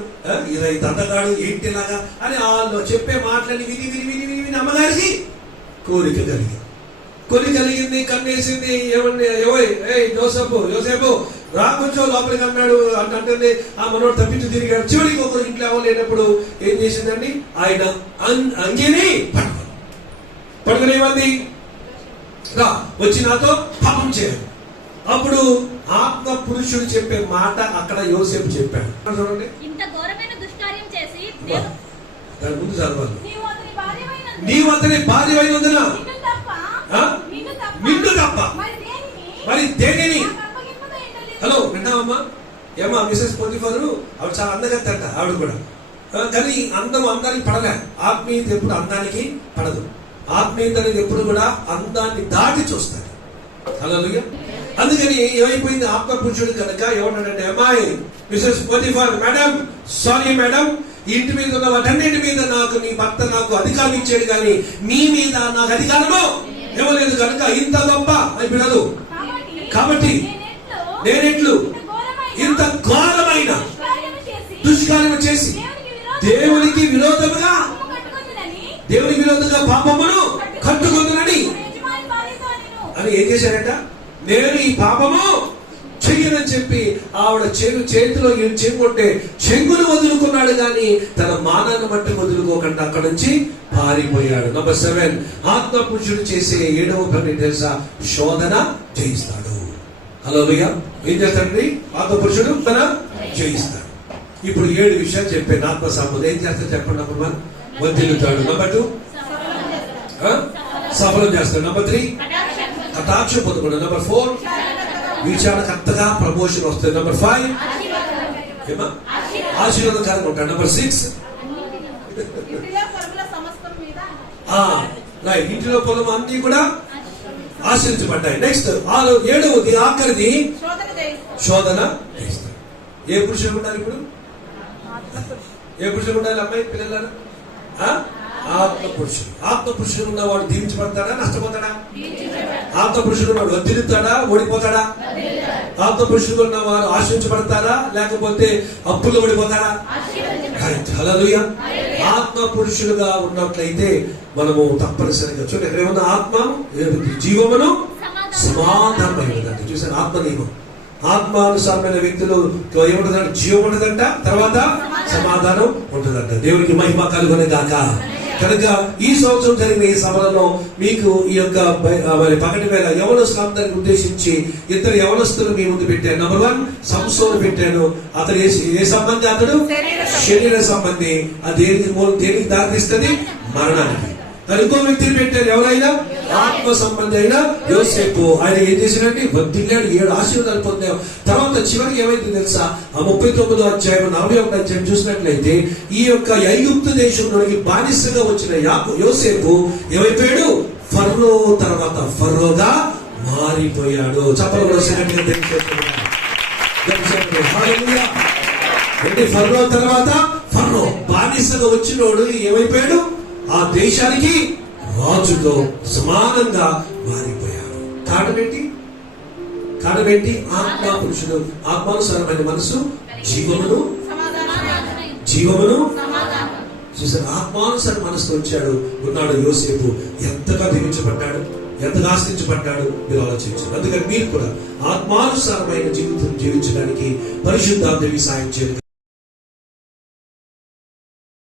ఇది అందగాడు, ఏంటిలాగా అని వాళ్ళు చెప్పే మాటలని విని విని విని విని విని అమ్మగారికి కోరిక కలిగింది, కన్నేసింది. ఏమన్నా యోసేపు రా కొంచెం లోపలికి అన్నాడు. అంటే ఆ మనోడు తప్పించి తిరిగాడు. చివరికి ఒక ఇంట్లో ఎవరు లేనప్పుడు ఏం చేసిందండి? ఆయన అంగిని పడుకుని ఏమంది? రా వచ్చి నాతో పాపం చేయాలి. అప్పుడు ఆత్మ పురుషుడు చెప్పే మాట అక్కడ యోసేపు చెప్పాడు. చూడండి, ఇంత ఘోరమైన దుష్కార్యం చేసి దాని ముందు చదవాలి. నీవు అతని భార్యమైనందున నిన్ను తప్ప మరి దేనిని? హలో, విన్నావమ్మా? ఏమా మిసెస్ పోతిఫరు ఆవిడ చాలా అందగత్తంట. ఆవిడ కూడా కానీ అందం అందానికి పడలే. ఆత్మీయత ఎప్పుడు అందానికి పడదు. ఆత్మీయత అనేది ఎప్పుడు కూడా అందాన్ని దాటి చూస్తారు. హల్లెలూయా. అందుకని ఏమైపోయింది? ఆత్మ పురుషుడు కనుక ఏమన్నాడంటే, అమ్మాయి Mrs Potiphar, madam sorry madam, ఇంటి మీద ఉన్న వాటన్నిటి మీద నాకు నీ భర్త నాకు అధికారం ఇచ్చాడు, కానీ మీ మీద నాకు అధికారము ఇవ్వలేదు కనుక ఇంత గొప్ప అని వినదు. కాబట్టి నేనెట్లు ఇంత ఘోరమైన దుష్కార్యం చేసి దేవునికి విరోధంగా పాపమును కట్టుకుందునని అని ఏం చేశాడట? నేను ఈ పాపము చెయ్యనని చెప్పి ఆవిడ చేతిలో చెంగుంటే చెంగును వదులుకున్నాడు, కానీ తన మానాన్ని బట్టి వదులుకోకుండా అక్కడ నుంచి పారిపోయాడు. నంబర్ 7, ఆత్మ పురుషుడు చేసే 7వ పని తెలుసా? శోధన జయిస్తాడు. హల్లెలూయా. ఏం చేస్తాడండి? ఆత్మ పురుషుడు తన జయిస్తాడు. ఇప్పుడు 7 విషయాలు చెప్పాను. ఆత్మ సంపద ఏం చేస్తాడు చెప్పండి. నంబర్ 1 వర్ధిల్లుతాడు. నంబర్ 2 సఫలం చేస్తాడు. నంబర్ 3 కటాక్షం పొందుతాడు. నంబర్ 4 విచారణకర్తగా ప్రమోషన్ వస్తుంది. నంబర్ 5 ఏమా ఆశీర్వాదకరంగా ఉంటాడు. నంబర్ 6 రైట్, ఇంటిలో పొలం అన్ని కూడా ఆశ్రయించబడ్డాయి. నెక్స్ట్ 7వది ఆఖరిది శోధన చేస్తాడు. ఏ పురుషుడు ఉండాలి ఇప్పుడు? ఏ పురుషుడు ఉండాలి అమ్మాయి పిల్లలను? ఆత్మ పురుషుడు ఉన్నవాడు దీవించబడతాడా, నష్టపోతాడా? ఆత్మ పురుషుడు ఉన్నవాడు వర్ధిల్లుతాడా, ఓడిపోతాడా? ఆత్మ పురుషుడు ఉన్నవారు ఆశ్రయించబడతారా, లేకపోతే అప్పుల్లో ఓడిపోతాడా? హల్లెలూయా. ఆత్మ పురుషులుగా ఉన్నట్లయితే మనము తప్పనిసరిగా చూడండి, ఇక్కడ ఏమన్నా ఆత్మ జీవమును సమాధానమైనదంట. చూసారు? ఆత్మ నియమం. ఆత్మానుసారమైన వ్యక్తులు ఏముంటుందంట? జీవం ఉంటుందంట, తర్వాత సమాధానం ఉంటుందంట. దేవునికి మహిమ కలుగునే గాక. కనుక ఈ సంవత్సరం జరిగిన ఈ సభలలో మీకు ఈ యొక్క పగటి వేళ యవనస్తులందరినీ ఉద్దేశించి 2 యవనస్తులు మీ ముందు పెట్టాను. నంబర్ 1 సంసోను పెట్టాను. అతడు ఏ సంబంధి? అతడు శరీర సంబంధి. అది దేనికి దారితీస్తుంది? మరణానికి. ఇంకో వ్యక్తిని పెట్టారు. ఎవరైనా? ఆత్మ సంబంధి అయిన యోసేపు. ఆయన ఏం చేసినట్టు వర్ధిల్లాడు, 7 ఆశీర్వాదాలు పొందాం. తర్వాత చివరికి ఏమైంది తెలుసా? ఆ 39వ అధ్యాయం 41వ అధ్యాయం చూసినట్లయితే ఈ యొక్క ఐగుప్తు దేశంలోనికి బానిసగా వచ్చిన యోసేపు ఏమైపోయాడు? ఫరో తర్వాత ఫరోగా మారిపోయాడు. చెప్పలు అంటే ఫరో తర్వాత ఫరో బానిసగా వచ్చినోడు ఏమైపోయాడు? ఆ దేశానికి రాజుతో సమానంగా మారిపోయాడు. కారణం ఏంటి? కారణం ఏంటి? ఆత్మ పురుషుడు ఆత్మానుసారమైన మనసు జీవమును చూసారు. ఆత్మానుసార మనసు వచ్చాడు ఉన్నాడు యోసేపు. ఎంతగా దీవించబడ్డాడు, ఎంతగా ఆశ్రయించబడ్డాడు మీరు ఆలోచించారు. అందుకని మీరు కూడా ఆత్మానుసారమైన జీవితం జీవించడానికి పరిశుద్ధాత్మ సాయం చేయాలి.